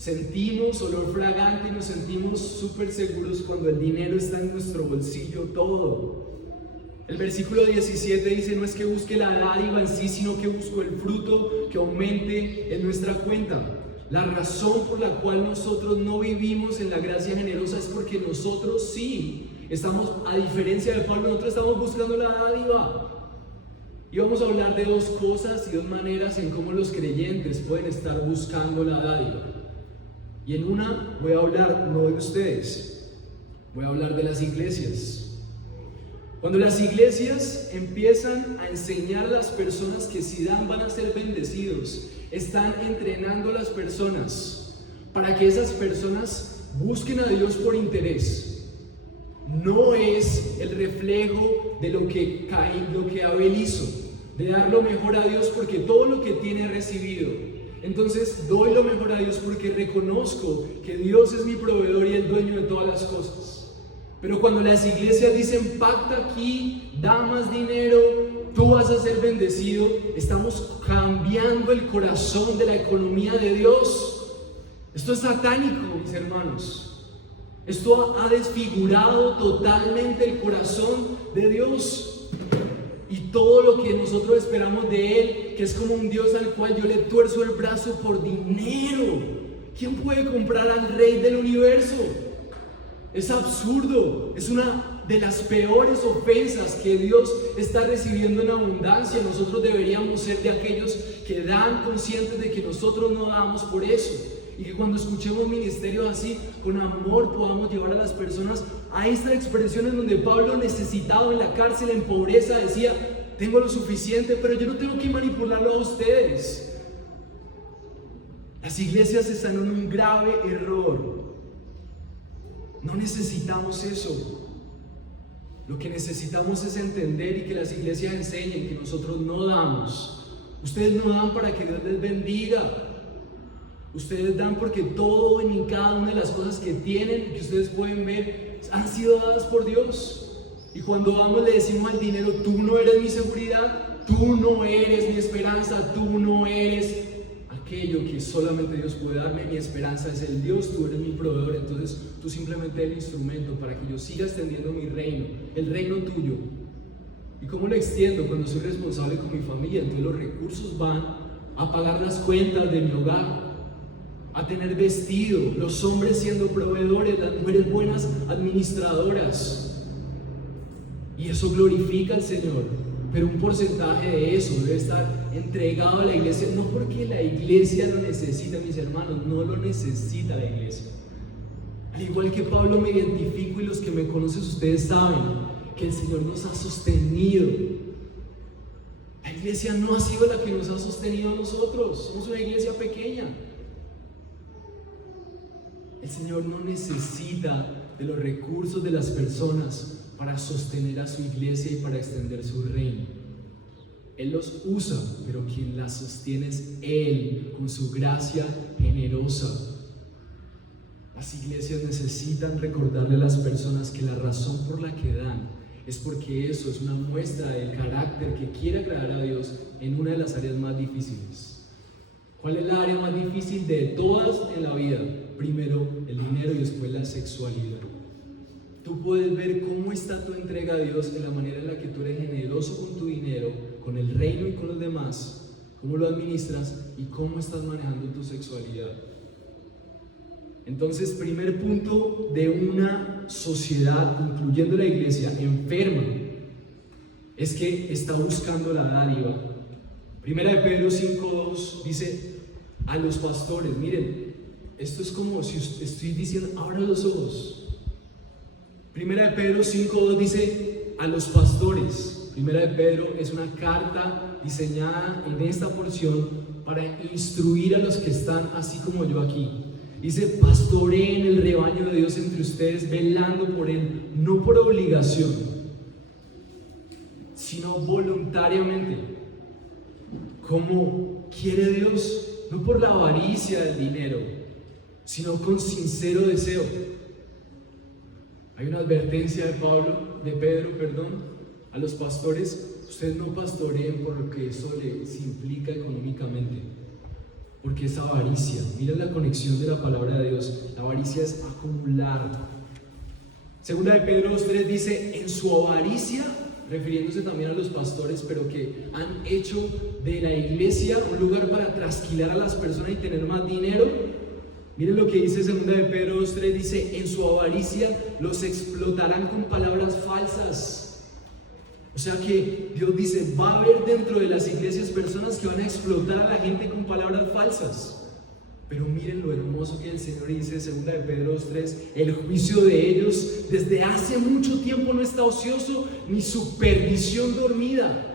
Sentimos olor fragante y nos sentimos súper seguros cuando el dinero está en nuestro bolsillo todo. El versículo 17 dice: no es que busque la dádiva en sí, sino que busco el fruto que aumente en nuestra cuenta. La razón por la cual nosotros no vivimos en la gracia generosa es porque nosotros sí estamos, a diferencia de Pablo, nosotros estamos buscando la dádiva. Y vamos a hablar de dos cosas y dos maneras en cómo los creyentes pueden estar buscando la dádiva. Y en una voy a hablar no de ustedes, voy a hablar de las iglesias. Cuando las iglesias empiezan a enseñar a las personas que si dan van a ser bendecidos, están entrenando a las personas para que esas personas busquen a Dios por interés. No es el reflejo de lo que Abel hizo, de dar lo mejor a Dios porque todo lo que tiene he recibido. Entonces doy lo mejor a Dios porque reconozco que Dios es mi proveedor y el dueño de todas las cosas. Pero cuando las iglesias dicen: pacta aquí, da más dinero, tú vas a ser bendecido, estamos cambiando el corazón de la economía de Dios. Esto es satánico, mis hermanos. Esto ha desfigurado totalmente el corazón de Dios y todo lo que nosotros esperamos de Él, que es como un Dios al cual yo le tuerzo el brazo por dinero. ¿Quién puede comprar al Rey del universo? Es absurdo, es una de las peores ofensas que Dios está recibiendo en abundancia. Nosotros deberíamos ser de aquellos que dan, conscientes de que nosotros no damos por eso. Y que cuando escuchemos ministerios así, con amor podamos llevar a las personas a esta expresión en donde Pablo, necesitado en la cárcel, en pobreza, decía: tengo lo suficiente, pero yo no tengo que manipularlo a ustedes. Las iglesias están en un grave error. No necesitamos eso. Lo que necesitamos es entender y que las iglesias enseñen que nosotros no damos. Ustedes no dan para que Dios les bendiga. Ustedes dan porque todo y cada una de las cosas que tienen, que ustedes pueden ver, han sido dadas por Dios. Y cuando vamos le decimos al dinero: tú no eres mi seguridad, tú no eres mi esperanza, tú no eres aquello que solamente Dios puede darme. Mi esperanza es el Dios, tú eres mi proveedor. Entonces tú simplemente eres el instrumento para que yo siga extendiendo mi reino, el reino tuyo. ¿Y cómo lo extiendo? Cuando soy responsable con mi familia. Entonces los recursos van a pagar las cuentas de mi hogar, a tener vestido, los hombres siendo proveedores, las mujeres buenas administradoras, y eso glorifica al Señor. Pero un porcentaje de eso debe estar entregado a la iglesia, no porque la iglesia lo necesita, mis hermanos, no lo necesita la iglesia. Al igual que Pablo me identifico, y los que me conocen ustedes saben que el Señor nos ha sostenido. La iglesia no ha sido la que nos ha sostenido a nosotros, somos una iglesia pequeña. El Señor no necesita de los recursos de las personas para sostener a su iglesia y para extender su reino. Él los usa, pero quien las sostiene es Él, con su gracia generosa. Las iglesias necesitan recordarle a las personas que la razón por la que dan es porque eso es una muestra del carácter que quiere agradar a Dios en una de las áreas más difíciles. ¿Cuál es la área más difícil de todas en la vida? Primero el dinero y después la sexualidad. Tú puedes ver cómo está tu entrega a Dios en la manera en la que tú eres generoso con tu dinero, con el reino y con los demás, cómo lo administras y cómo estás manejando tu sexualidad. Entonces, primer punto de una sociedad, incluyendo la iglesia, enferma, es que está buscando la dádiva. Primera de Pedro 5:2 dice a los pastores: miren, esto es como si estoy diciendo, abran los ojos. Primera de Pedro 5:2 dice a los pastores. Primera de Pedro es una carta diseñada en esta porción para instruir a los que están así como yo aquí. Dice: pastoreen el rebaño de Dios entre ustedes, velando por él, no por obligación, sino voluntariamente, como quiere Dios, no por la avaricia del dinero, sino con sincero deseo. Hay una advertencia de Pedro, a los pastores: ustedes no pastoreen por lo que eso les implica económicamente. porque es avaricia. Mira la conexión de la palabra de Dios. La avaricia es acumular. Segunda de Pedro 2:3 dice, en su avaricia, refiriéndose también a los pastores, pero que han hecho de la iglesia un lugar para trasquilar a las personas y tener más dinero. Miren lo que dice segunda de Pedro 2:3, dice, en su avaricia los explotarán con palabras falsas. O sea que Dios dice, va a haber dentro de las iglesias personas que van a explotar a la gente con palabras falsas. Pero miren lo hermoso que el Señor dice en segunda de Pedro 2:3, el juicio de ellos desde hace mucho tiempo no está ocioso, ni su perdición dormida.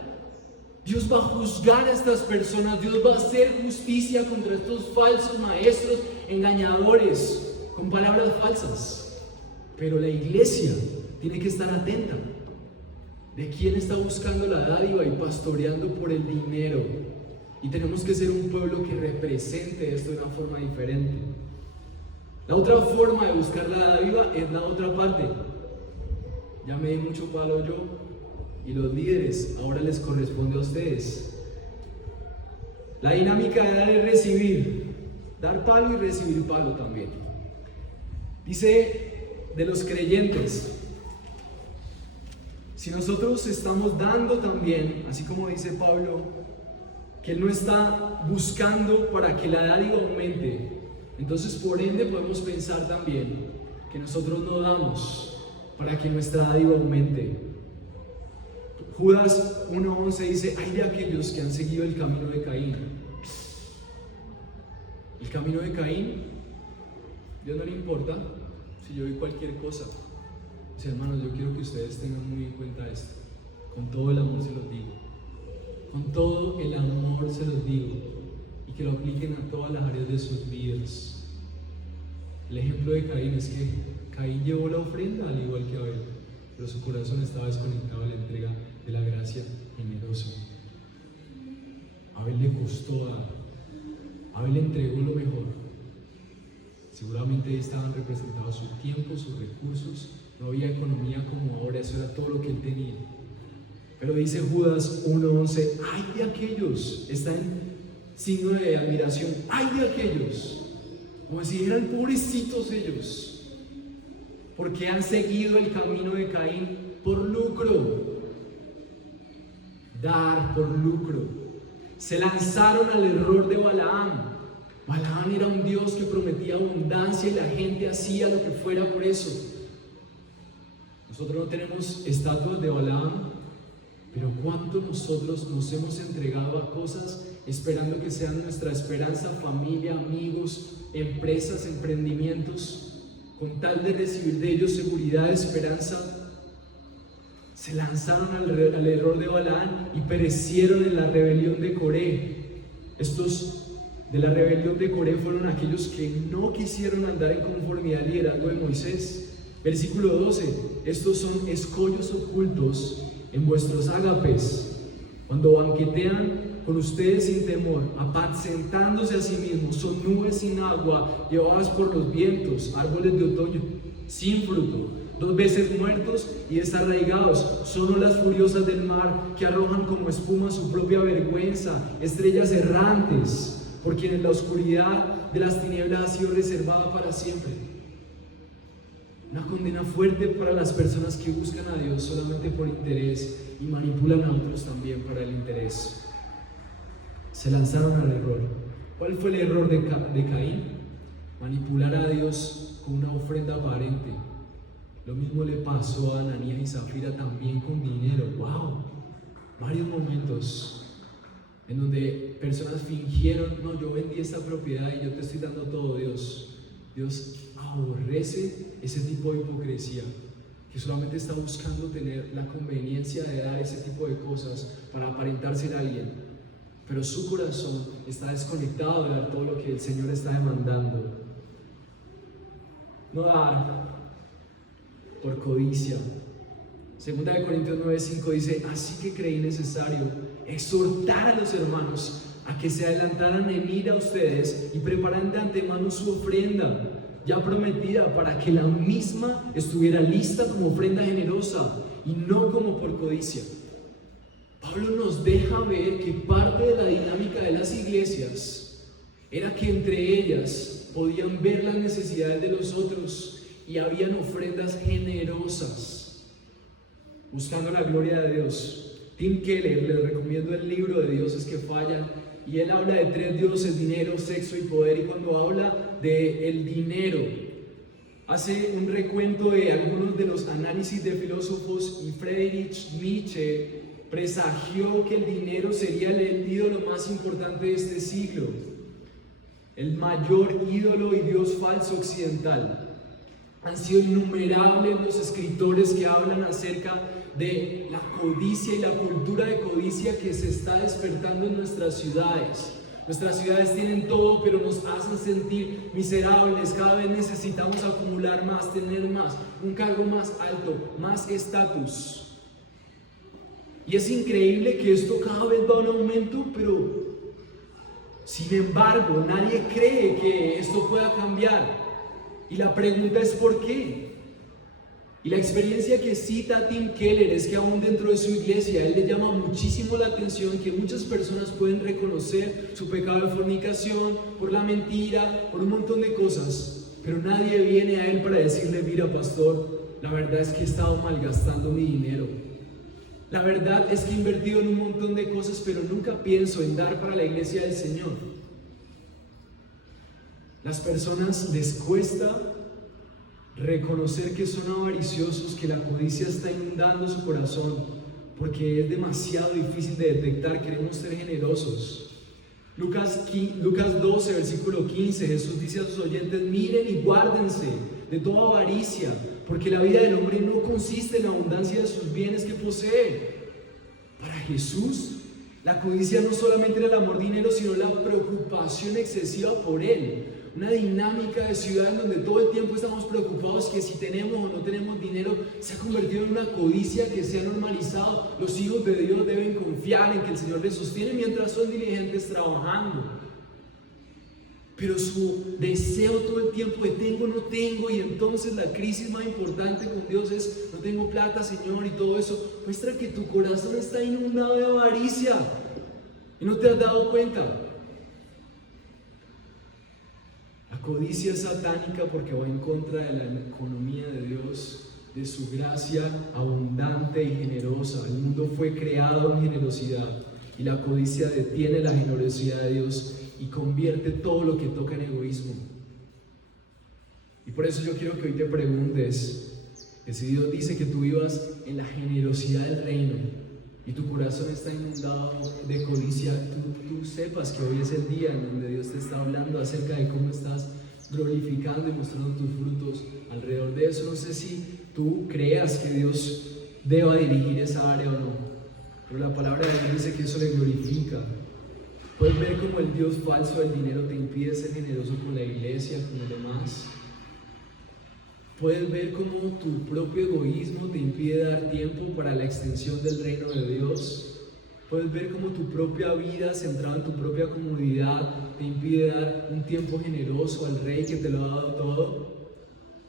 Dios va a juzgar a estas personas, Dios va a hacer justicia contra estos falsos maestros, engañadores, con palabras falsas. Pero la iglesia tiene que estar atenta de quién está buscando la dádiva y pastoreando por el dinero. Y tenemos que ser un pueblo que represente esto de una forma diferente. La otra forma de buscar la dádiva es la otra parte. Ya me di mucho palo yo y los líderes, ahora les corresponde a ustedes. La dinámica de dar y recibir, dar palo y recibir palo también. Dice de los creyentes, si nosotros estamos dando también, así como dice Pablo, que Él no está buscando para que la dádiva aumente, entonces por ende podemos pensar también que nosotros no damos para que nuestra dádiva aumente. Judas 1:11 dice, hay de aquellos que han seguido el camino de Caín. El camino de Caín, Dios no le importa si yo doy cualquier cosa. Sí, hermanos, yo quiero que ustedes tengan muy en cuenta esto. Con todo el amor se los digo. Con todo el amor se los digo. Y que lo apliquen a todas las áreas de sus vidas. El ejemplo de Caín es que Caín llevó la ofrenda al igual que Abel, pero su corazón estaba desconectado de la entrega de la gracia generosa. Abel le costó dar. Abel entregó lo mejor. Seguramente ahí estaban representados su tiempo, sus recursos. No había economía como ahora, eso era todo lo que él tenía. Pero dice Judas 1:11, ay de aquellos, está en signo de admiración, ay de aquellos, como si eran pobrecitos ellos, porque han seguido el camino de Caín por lucro, dar por lucro, se lanzaron al error de Balaam. Balaam era un Dios que prometía abundancia y la gente hacía lo que fuera por eso. Nosotros no tenemos estatuas de Balaam, pero ¿cuánto nosotros nos hemos entregado a cosas esperando que sean nuestra esperanza, familia, amigos, empresas, emprendimientos, con tal de recibir de ellos seguridad, esperanza? Se lanzaron al error de Balaam y perecieron en la rebelión de Coré. Estos de la rebelión de Coré fueron aquellos que no quisieron andar en conformidad al liderazgo de Moisés. Versículo 12, estos son escollos ocultos en vuestros ágapes, cuando banquetean con ustedes sin temor, apacentándose a sí mismos, son nubes sin agua, llevadas por los vientos, árboles de otoño, sin fruto, 2 veces muertos y desarraigados, son olas furiosas del mar, que arrojan como espuma su propia vergüenza, estrellas errantes, por quienes la oscuridad de las tinieblas ha sido reservada para siempre. Una condena fuerte para las personas que buscan a Dios solamente por interés y manipulan a otros también para el interés. Se lanzaron al error. ¿Cuál fue el error de Caín? Manipular a Dios con una ofrenda aparente. Lo mismo le pasó a Ananías y Zafira también con dinero. ¡Wow! Varios momentos en donde personas fingieron, no, yo vendí esta propiedad y yo te estoy dando todo, Dios. Dios aborrece ese tipo de hipocresía, que solamente está buscando tener la conveniencia de dar ese tipo de cosas para aparentar ser alguien, pero su corazón está desconectado de dar todo lo que el Señor está demandando. No dar por codicia. Segunda de Corintios 9:5 dice, así que creí necesario exhortar a los hermanos a que se adelantaran en ir a ustedes y prepararan de antemano su ofrenda ya prometida, para que la misma estuviera lista como ofrenda generosa y no como por codicia. Pablo nos deja ver que parte de la dinámica de las iglesias era que entre ellas podían ver las necesidades de los otros y habían ofrendas generosas, buscando la gloria de Dios. Tim Keller, les recomiendo el libro de Dioses que fallan, y él habla de 3 dioses: dinero, sexo y poder. Y cuando habla de el dinero, hace un recuento de algunos de los análisis de filósofos, y Friedrich Nietzsche presagió que el dinero sería el ídolo más importante de este siglo, el mayor ídolo y dios falso occidental. Han sido innumerables los escritores que hablan acerca de la codicia y la cultura de codicia que se está despertando en nuestras ciudades. Nuestras ciudades tienen todo, pero nos hacen sentir miserables. Cada vez necesitamos acumular más, tener más, un cargo más alto, más estatus. Y es increíble que esto cada vez va en aumento, pero sin embargo nadie cree que esto pueda cambiar. Y la pregunta es ¿por qué? Y la experiencia que cita Tim Keller es que aún dentro de su iglesia, él le llama muchísimo la atención que muchas personas pueden reconocer su pecado de fornicación, por la mentira, por un montón de cosas, pero nadie viene a él para decirle: mira, pastor, la verdad es que he estado malgastando mi dinero. La verdad es que he invertido en un montón de cosas, pero nunca pienso en dar para la iglesia del Señor. Las personas les cuesta reconocer que son avariciosos, que la codicia está inundando su corazón, porque es demasiado difícil de detectar. Queremos ser generosos. Lucas 12, versículo 15, Jesús dice a sus oyentes: miren y guárdense de toda avaricia, porque la vida del hombre no consiste en la abundancia de sus bienes que posee. Para Jesús, la codicia no solamente era el amor dinero, sino la preocupación excesiva por él. Una dinámica de ciudad en donde todo el tiempo estamos preocupados que si tenemos o no tenemos dinero se ha convertido en una codicia que se ha normalizado. Los hijos de Dios deben confiar en que el Señor les sostiene mientras son diligentes trabajando. Pero su deseo todo el tiempo de tengo, no tengo, y entonces la crisis más importante con Dios es: no tengo plata, Señor, y todo eso muestra que tu corazón está inundado de avaricia y no te has dado cuenta. La codicia es satánica porque va en contra de la economía de Dios, de su gracia abundante y generosa. El mundo fue creado en generosidad y la codicia detiene la generosidad de Dios y convierte todo lo que toca en egoísmo. Y por eso yo quiero que hoy te preguntes que si Dios dice que tú vivas en la generosidad del reino y tu corazón está inundado de codicia, tú sepas que hoy es el día en donde Dios te está hablando acerca de cómo estás glorificando y mostrando tus frutos alrededor de eso. No sé si tú creas que Dios deba dirigir esa área o no, pero la palabra de Dios dice que eso le glorifica. Puedes ver cómo el Dios falso del dinero te impide ser generoso con la iglesia, con los demás. Puedes ver cómo tu propio egoísmo te impide dar tiempo para la extensión del reino de Dios. Puedes ver cómo tu propia vida, centrada en tu propia comodidad, te impide dar un tiempo generoso al Rey que te lo ha dado todo.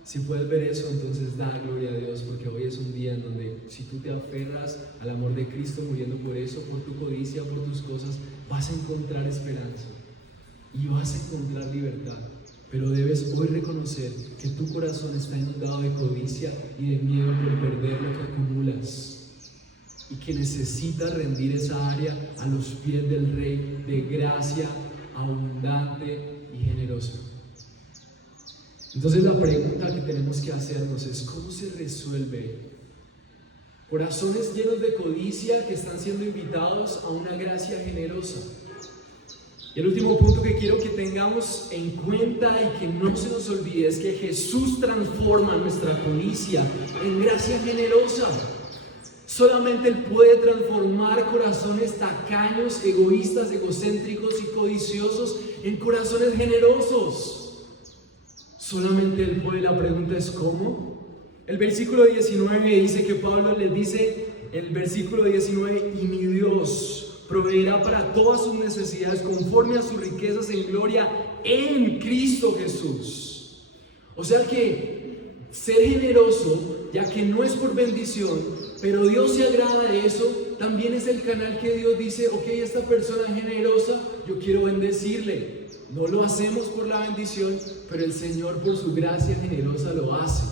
Si puedes ver eso, entonces da gloria a Dios, porque hoy es un día en donde si tú te aferras al amor de Cristo muriendo por eso, por tu codicia, por tus cosas, vas a encontrar esperanza y vas a encontrar libertad. Pero debes hoy reconocer que tu corazón está inundado de codicia y de miedo por perder lo que acumulas, y que necesitas rendir esa área a los pies del Rey de gracia abundante y generosa. Entonces la pregunta que tenemos que hacernos es: ¿cómo se resuelve? Corazones llenos de codicia que están siendo invitados a una gracia generosa. Y el último punto que quiero que tengamos en cuenta y que no se nos olvide es que Jesús transforma nuestra codicia en gracia generosa. Solamente Él puede transformar corazones tacaños, egoístas, egocéntricos y codiciosos en corazones generosos. Solamente Él puede. La pregunta es ¿cómo? El versículo 19 dice que Pablo les dice, el versículo 19: y mi Dios proveerá para todas sus necesidades conforme a sus riquezas en gloria en Cristo Jesús. O sea que ser generoso, ya que no es por bendición, pero Dios se agrada de eso, también es el canal que Dios dice: ok, esta persona es generosa, yo quiero bendecirle. No lo hacemos por la bendición, pero el Señor por su gracia generosa lo hace.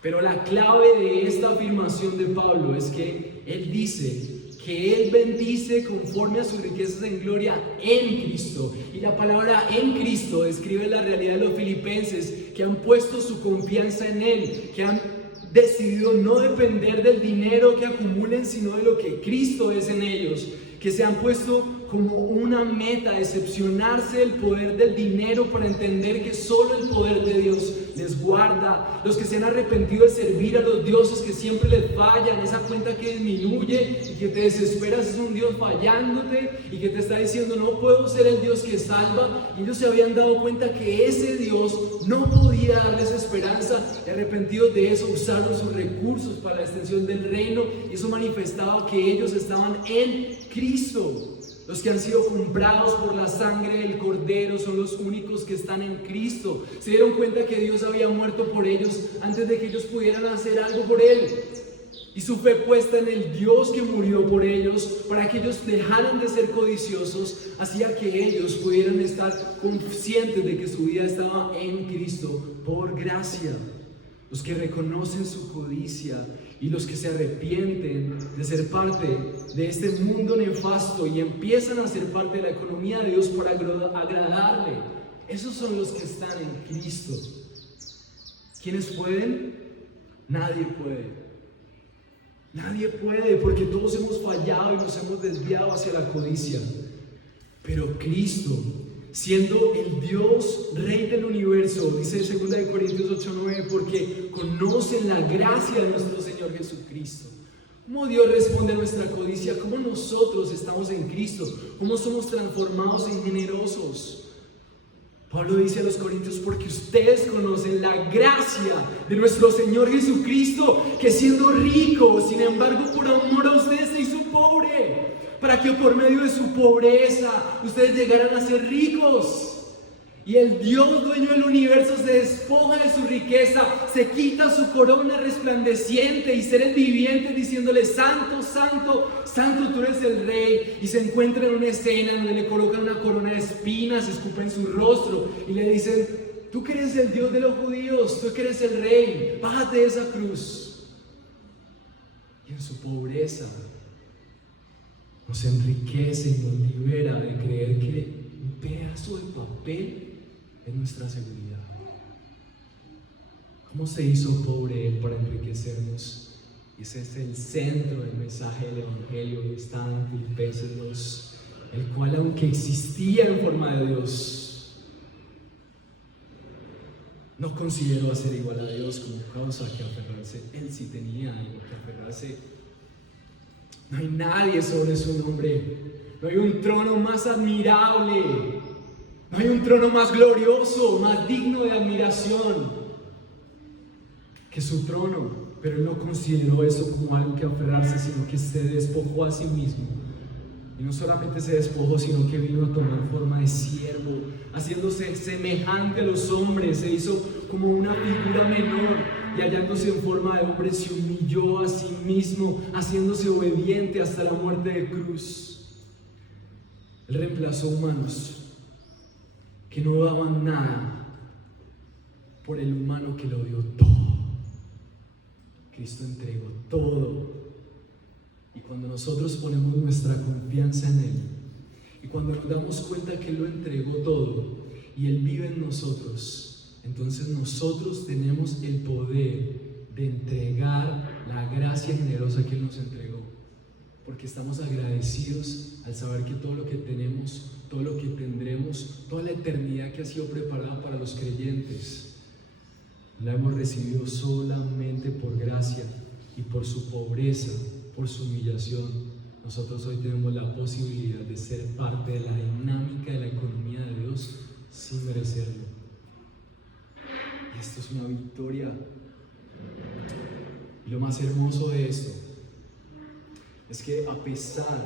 Pero la clave de esta afirmación de Pablo es que él dice que Él bendice conforme a sus riquezas en gloria en Cristo. Y la palabra en Cristo describe la realidad de los filipenses que han puesto su confianza en Él, que han decidido no depender del dinero que acumulen, sino de lo que Cristo es en ellos, que se han puesto como una meta decepcionarse del poder del dinero para entender que solo el poder de Dios les guarda. Los que se han arrepentido de servir a los dioses que siempre les fallan, esa cuenta que disminuye y que te desesperas, es un Dios fallándote y que te está diciendo no puedo ser el Dios que salva. Y ellos se habían dado cuenta que ese Dios no podía darles esperanza, y arrepentidos de eso usaron sus recursos para la extensión del reino, y eso manifestaba que ellos estaban en Cristo. Los que han sido comprados por la sangre del Cordero son los únicos que están en Cristo. Se dieron cuenta que Dios había muerto por ellos antes de que ellos pudieran hacer algo por Él. Y su fe puesta en el Dios que murió por ellos para que ellos dejaran de ser codiciosos, hacía que ellos pudieran estar conscientes de que su vida estaba en Cristo por gracia. Los que reconocen su codicia y los que se arrepienten de ser parte de este mundo nefasto y empiezan a ser parte de la economía de Dios para agradarle, esos son los que están en Cristo. ¿Quiénes pueden? Nadie puede. Nadie puede, porque todos hemos fallado y nos hemos desviado hacia la codicia. Pero Cristo, siendo el Dios Rey del universo, dice 2 Corintios 8:9, porque conocen la gracia de nuestro Señor Jesucristo. ¿Cómo Dios responde a nuestra codicia? ¿Cómo nosotros estamos en Cristo? ¿Cómo somos transformados en generosos? Pablo dice a los corintios, porque ustedes conocen la gracia de nuestro Señor Jesucristo, que siendo rico, sin embargo, por amor a ustedes se hizo pobre, para que por medio de su pobreza ustedes llegaran a ser ricos. Y el Dios dueño del universo se despoja de su riqueza, se quita su corona resplandeciente y seres vivientes diciéndole santo, santo, santo tú eres el Rey. Y se encuentra en una escena donde le colocan una corona de espinas, escupen su rostro y le dicen, tú que eres el Dios de los judíos, tú que eres el Rey, bájate de esa cruz. Y en su pobreza nos enriquece y nos libera de creer que un pedazo de papel es nuestra seguridad. ¿Cómo se hizo pobre Él para enriquecernos? Y ese es el centro del mensaje del Evangelio que está en Filipenses 2, el cual, aunque existía en forma de Dios, no consideró ser igual a Dios como causa que aferrarse. Él sí tenía algo que aferrarse. No hay nadie sobre su nombre. No hay un trono más admirable. No hay un trono más glorioso, más digno de admiración que su trono. Pero Él no consideró eso como algo que aferrarse, sino que se despojó a sí mismo. Y no solamente se despojó, sino que vino a tomar forma de siervo, haciéndose semejante a los hombres. Se hizo como una figura menor y hallándose en forma de hombre se humilló a sí mismo, haciéndose obediente hasta la muerte de cruz. Él reemplazó humanos que no daban nada por el humano que lo dio todo. Cristo entregó todo. Y cuando nosotros ponemos nuestra confianza en Él, y cuando nos damos cuenta que Él lo entregó todo y Él vive en nosotros, entonces nosotros tenemos el poder de entregar la gracia generosa que Él nos entregó, porque estamos agradecidos al saber que todo lo que tenemos, todo lo que tendremos, toda la eternidad que ha sido preparada para los creyentes, la hemos recibido solamente por gracia y por su pobreza, por su humillación. Nosotros hoy tenemos la posibilidad de ser parte de la dinámica de la economía de Dios sin merecerlo. Y esto es una victoria. Y lo más hermoso de esto es que a pesar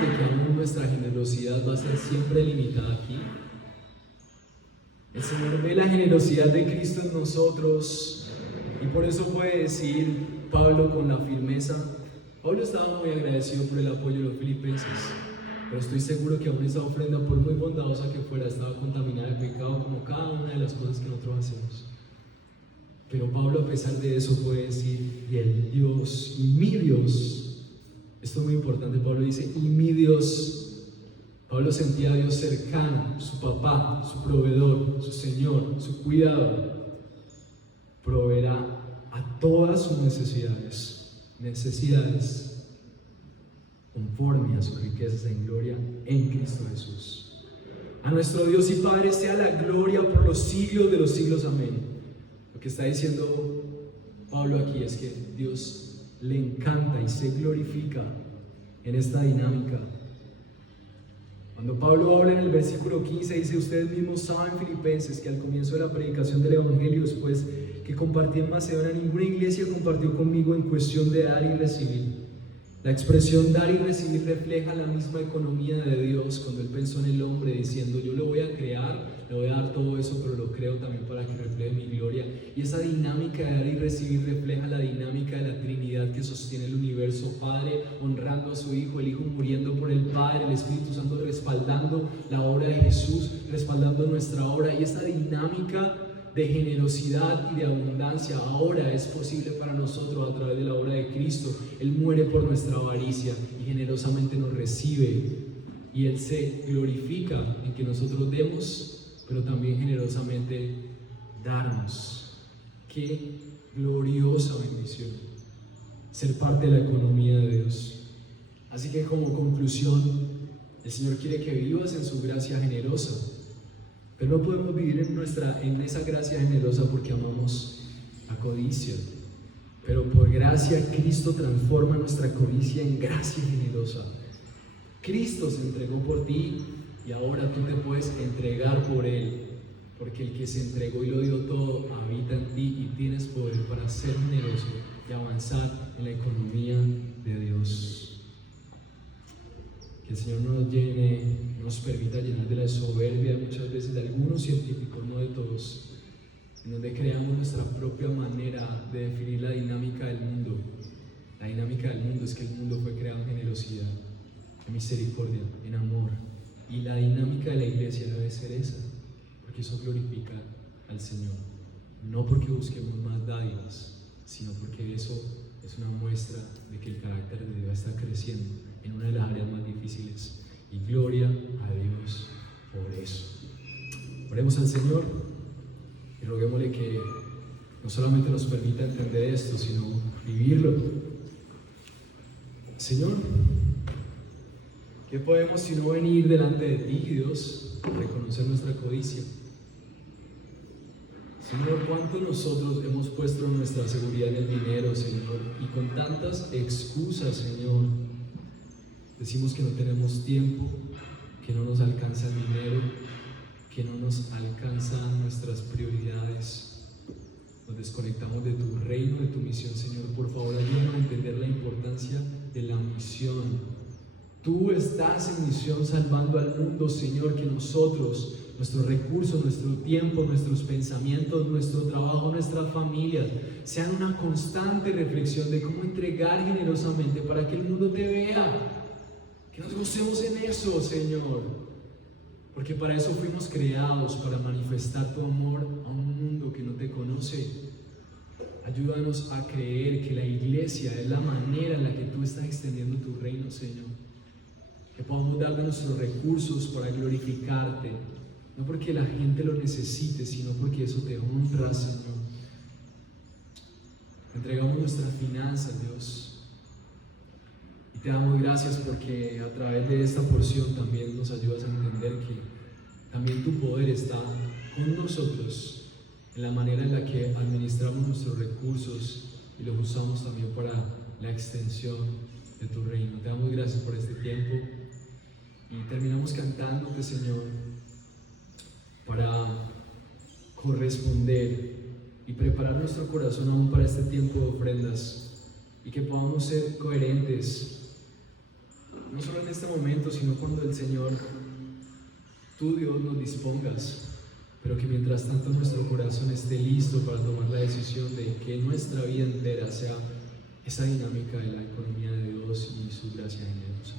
de que aún nuestra generosidad va a ser siempre limitada aquí, el Señor ve la generosidad de Cristo en nosotros, y por eso puede decir Pablo con la firmeza. Pablo estaba muy agradecido por el apoyo de los filipenses, pero estoy seguro que aún esa ofrenda, por muy bondadosa que fuera, estaba contaminada de pecado, como cada una de las cosas que nosotros hacemos. Pero Pablo, a pesar de eso, puede decir: y el Dios, y mi Dios. Esto es muy importante. Pablo dice: y mi Dios. Pablo sentía a Dios cercano, su papá, su proveedor, su Señor, su cuidador. Proveerá a todas sus necesidades conforme a sus riquezas en gloria en Cristo Jesús. A nuestro Dios y Padre sea la gloria por los siglos de los siglos. Amén. Lo que está diciendo Pablo aquí es que Dios le encanta y se glorifica en esta dinámica. Cuando Pablo habla en el versículo 15, dice: ustedes mismos saben, Filipenses, que al comienzo de la predicación del Evangelio, después que compartí en Macedonia, ninguna iglesia compartió conmigo en cuestión de dar y recibir. La expresión dar y recibir refleja la misma economía de Dios cuando Él pensó en el hombre, diciendo: yo lo voy a crear, le voy a dar todo eso, pero lo creo también para que refleje mi gloria. Y esa dinámica de dar y recibir refleja la dinámica de la Trinidad que sostiene el universo: Padre honrando a su Hijo, el Hijo muriendo por el Padre, el Espíritu Santo respaldando la obra de Jesús, respaldando nuestra obra. Y esa dinámica de generosidad y de abundancia ahora es posible para nosotros a través de la obra de Cristo. Él muere por nuestra avaricia y generosamente nos recibe, y Él se glorifica en que nosotros demos, pero también generosamente darnos. Qué gloriosa bendición ser parte de la economía de Dios. Así que, como conclusión, el Señor quiere que vivas en su gracia generosa. Pero no podemos vivir en esa gracia generosa porque amamos la codicia. Pero por gracia Cristo transforma nuestra codicia en gracia generosa. Cristo se entregó por ti y ahora tú te puedes entregar por Él. Porque el que se entregó y lo dio todo habita en ti y tienes poder para ser generoso y avanzar en la economía de Dios. Que el Señor nos permita llenar de la soberbia muchas veces de algunos científicos, no de todos, en donde creamos nuestra propia manera de definir la dinámica del mundo. La dinámica del mundo es que el mundo fue creado en generosidad, en misericordia, en amor, y la dinámica de la iglesia debe ser esa, porque eso glorifica al Señor, no porque busquemos más dádivas, sino porque eso es una muestra de que el carácter de Dios está creciendo en una de las áreas más difíciles, y gloria a Dios por eso. Oremos al Señor y roguémosle que no solamente nos permita entender esto, sino vivirlo. Señor, ¿qué podemos sino venir delante de ti, Dios, a reconocer nuestra codicia? Señor, ¿cuánto nosotros hemos puesto nuestra seguridad en el dinero, Señor? Y con tantas excusas, Señor, decimos que no tenemos tiempo, que no nos alcanza el dinero, que no nos alcanzan nuestras prioridades. Nos desconectamos de tu reino, de tu misión, Señor. Por favor, ayúdanos a entender la importancia de la misión. Tú estás en misión salvando al mundo, Señor, que nosotros, nuestros recursos, nuestro tiempo, nuestros pensamientos, nuestro trabajo, nuestras familias, sean una constante reflexión de cómo entregar generosamente para que el mundo te vea. Que nos gocemos en eso, Señor, porque para eso fuimos creados, para manifestar tu amor a un mundo que no te conoce. Ayúdanos a creer que la iglesia es la manera en la que tú estás extendiendo tu reino, Señor. Que podamos dar de nuestros recursos para glorificarte, no porque la gente lo necesite, sino porque eso te honra, Señor. Entregamos nuestras finanzas, Dios. Y te damos gracias porque a través de esta porción también nos ayudas a entender que también tu poder está con nosotros en la manera en la que administramos nuestros recursos y los usamos también para la extensión de tu reino. Te damos gracias por este tiempo y terminamos cantándote, Señor, para corresponder y preparar nuestro corazón aún para este tiempo de ofrendas, y que podamos ser coherentes no solo en este momento, sino cuando el Señor, tú Dios, nos dispongas, pero que mientras tanto nuestro corazón esté listo para tomar la decisión de que nuestra vida entera sea esa dinámica de la economía de Dios y su gracia generosa.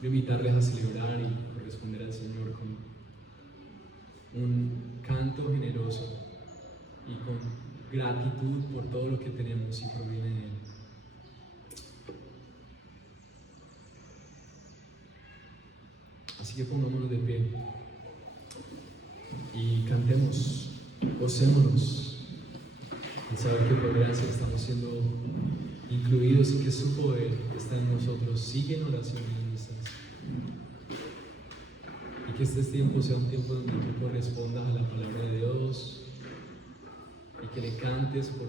Quiero invitarles a celebrar y corresponder al Señor con un canto generoso y con gratitud por todo lo que tenemos y proviene de Él. Así que pongámonos de pie y cantemos, gocémonos en saber que por gracia estamos siendo incluidos y que su poder está en nosotros. Sigue en oración y en distancia. Y que este tiempo sea un tiempo donde tú correspondas a la palabra de Dios y que le cantes por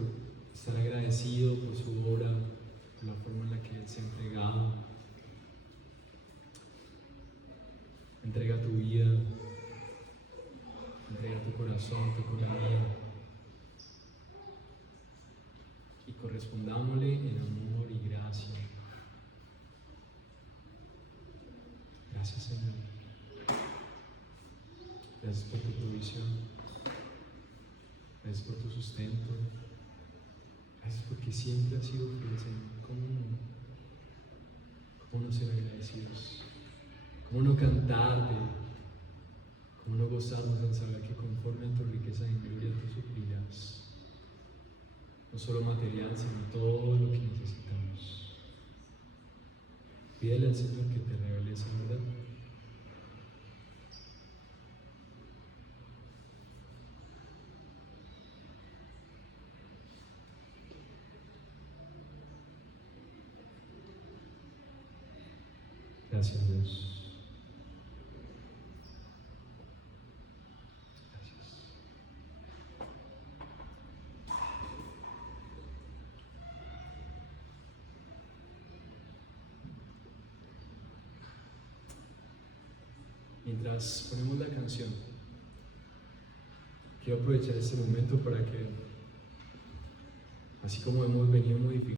estar agradecido por su obra, por la forma en la que Él se ha entregado. Entrega tu vida, entrega tu corazón, tu economía y correspondámosle en amor y gracia. Gracias, Señor. Gracias por tu provisión. Gracias por tu sustento. Gracias porque siempre has sido fiel, Señor. ¿Cómo no ser agradecidos? ¿Cómo no cantarte? ¿Cómo no gozarnos en saber que conforme a tu riqueza en gloria tú suplirás? No solo material, sino todo lo que necesitamos. Pídele al Señor que te revele esa verdad. Gracias, Dios. Gracias. Mientras ponemos la canción, quiero aprovechar este momento para que, así como hemos venido modificando,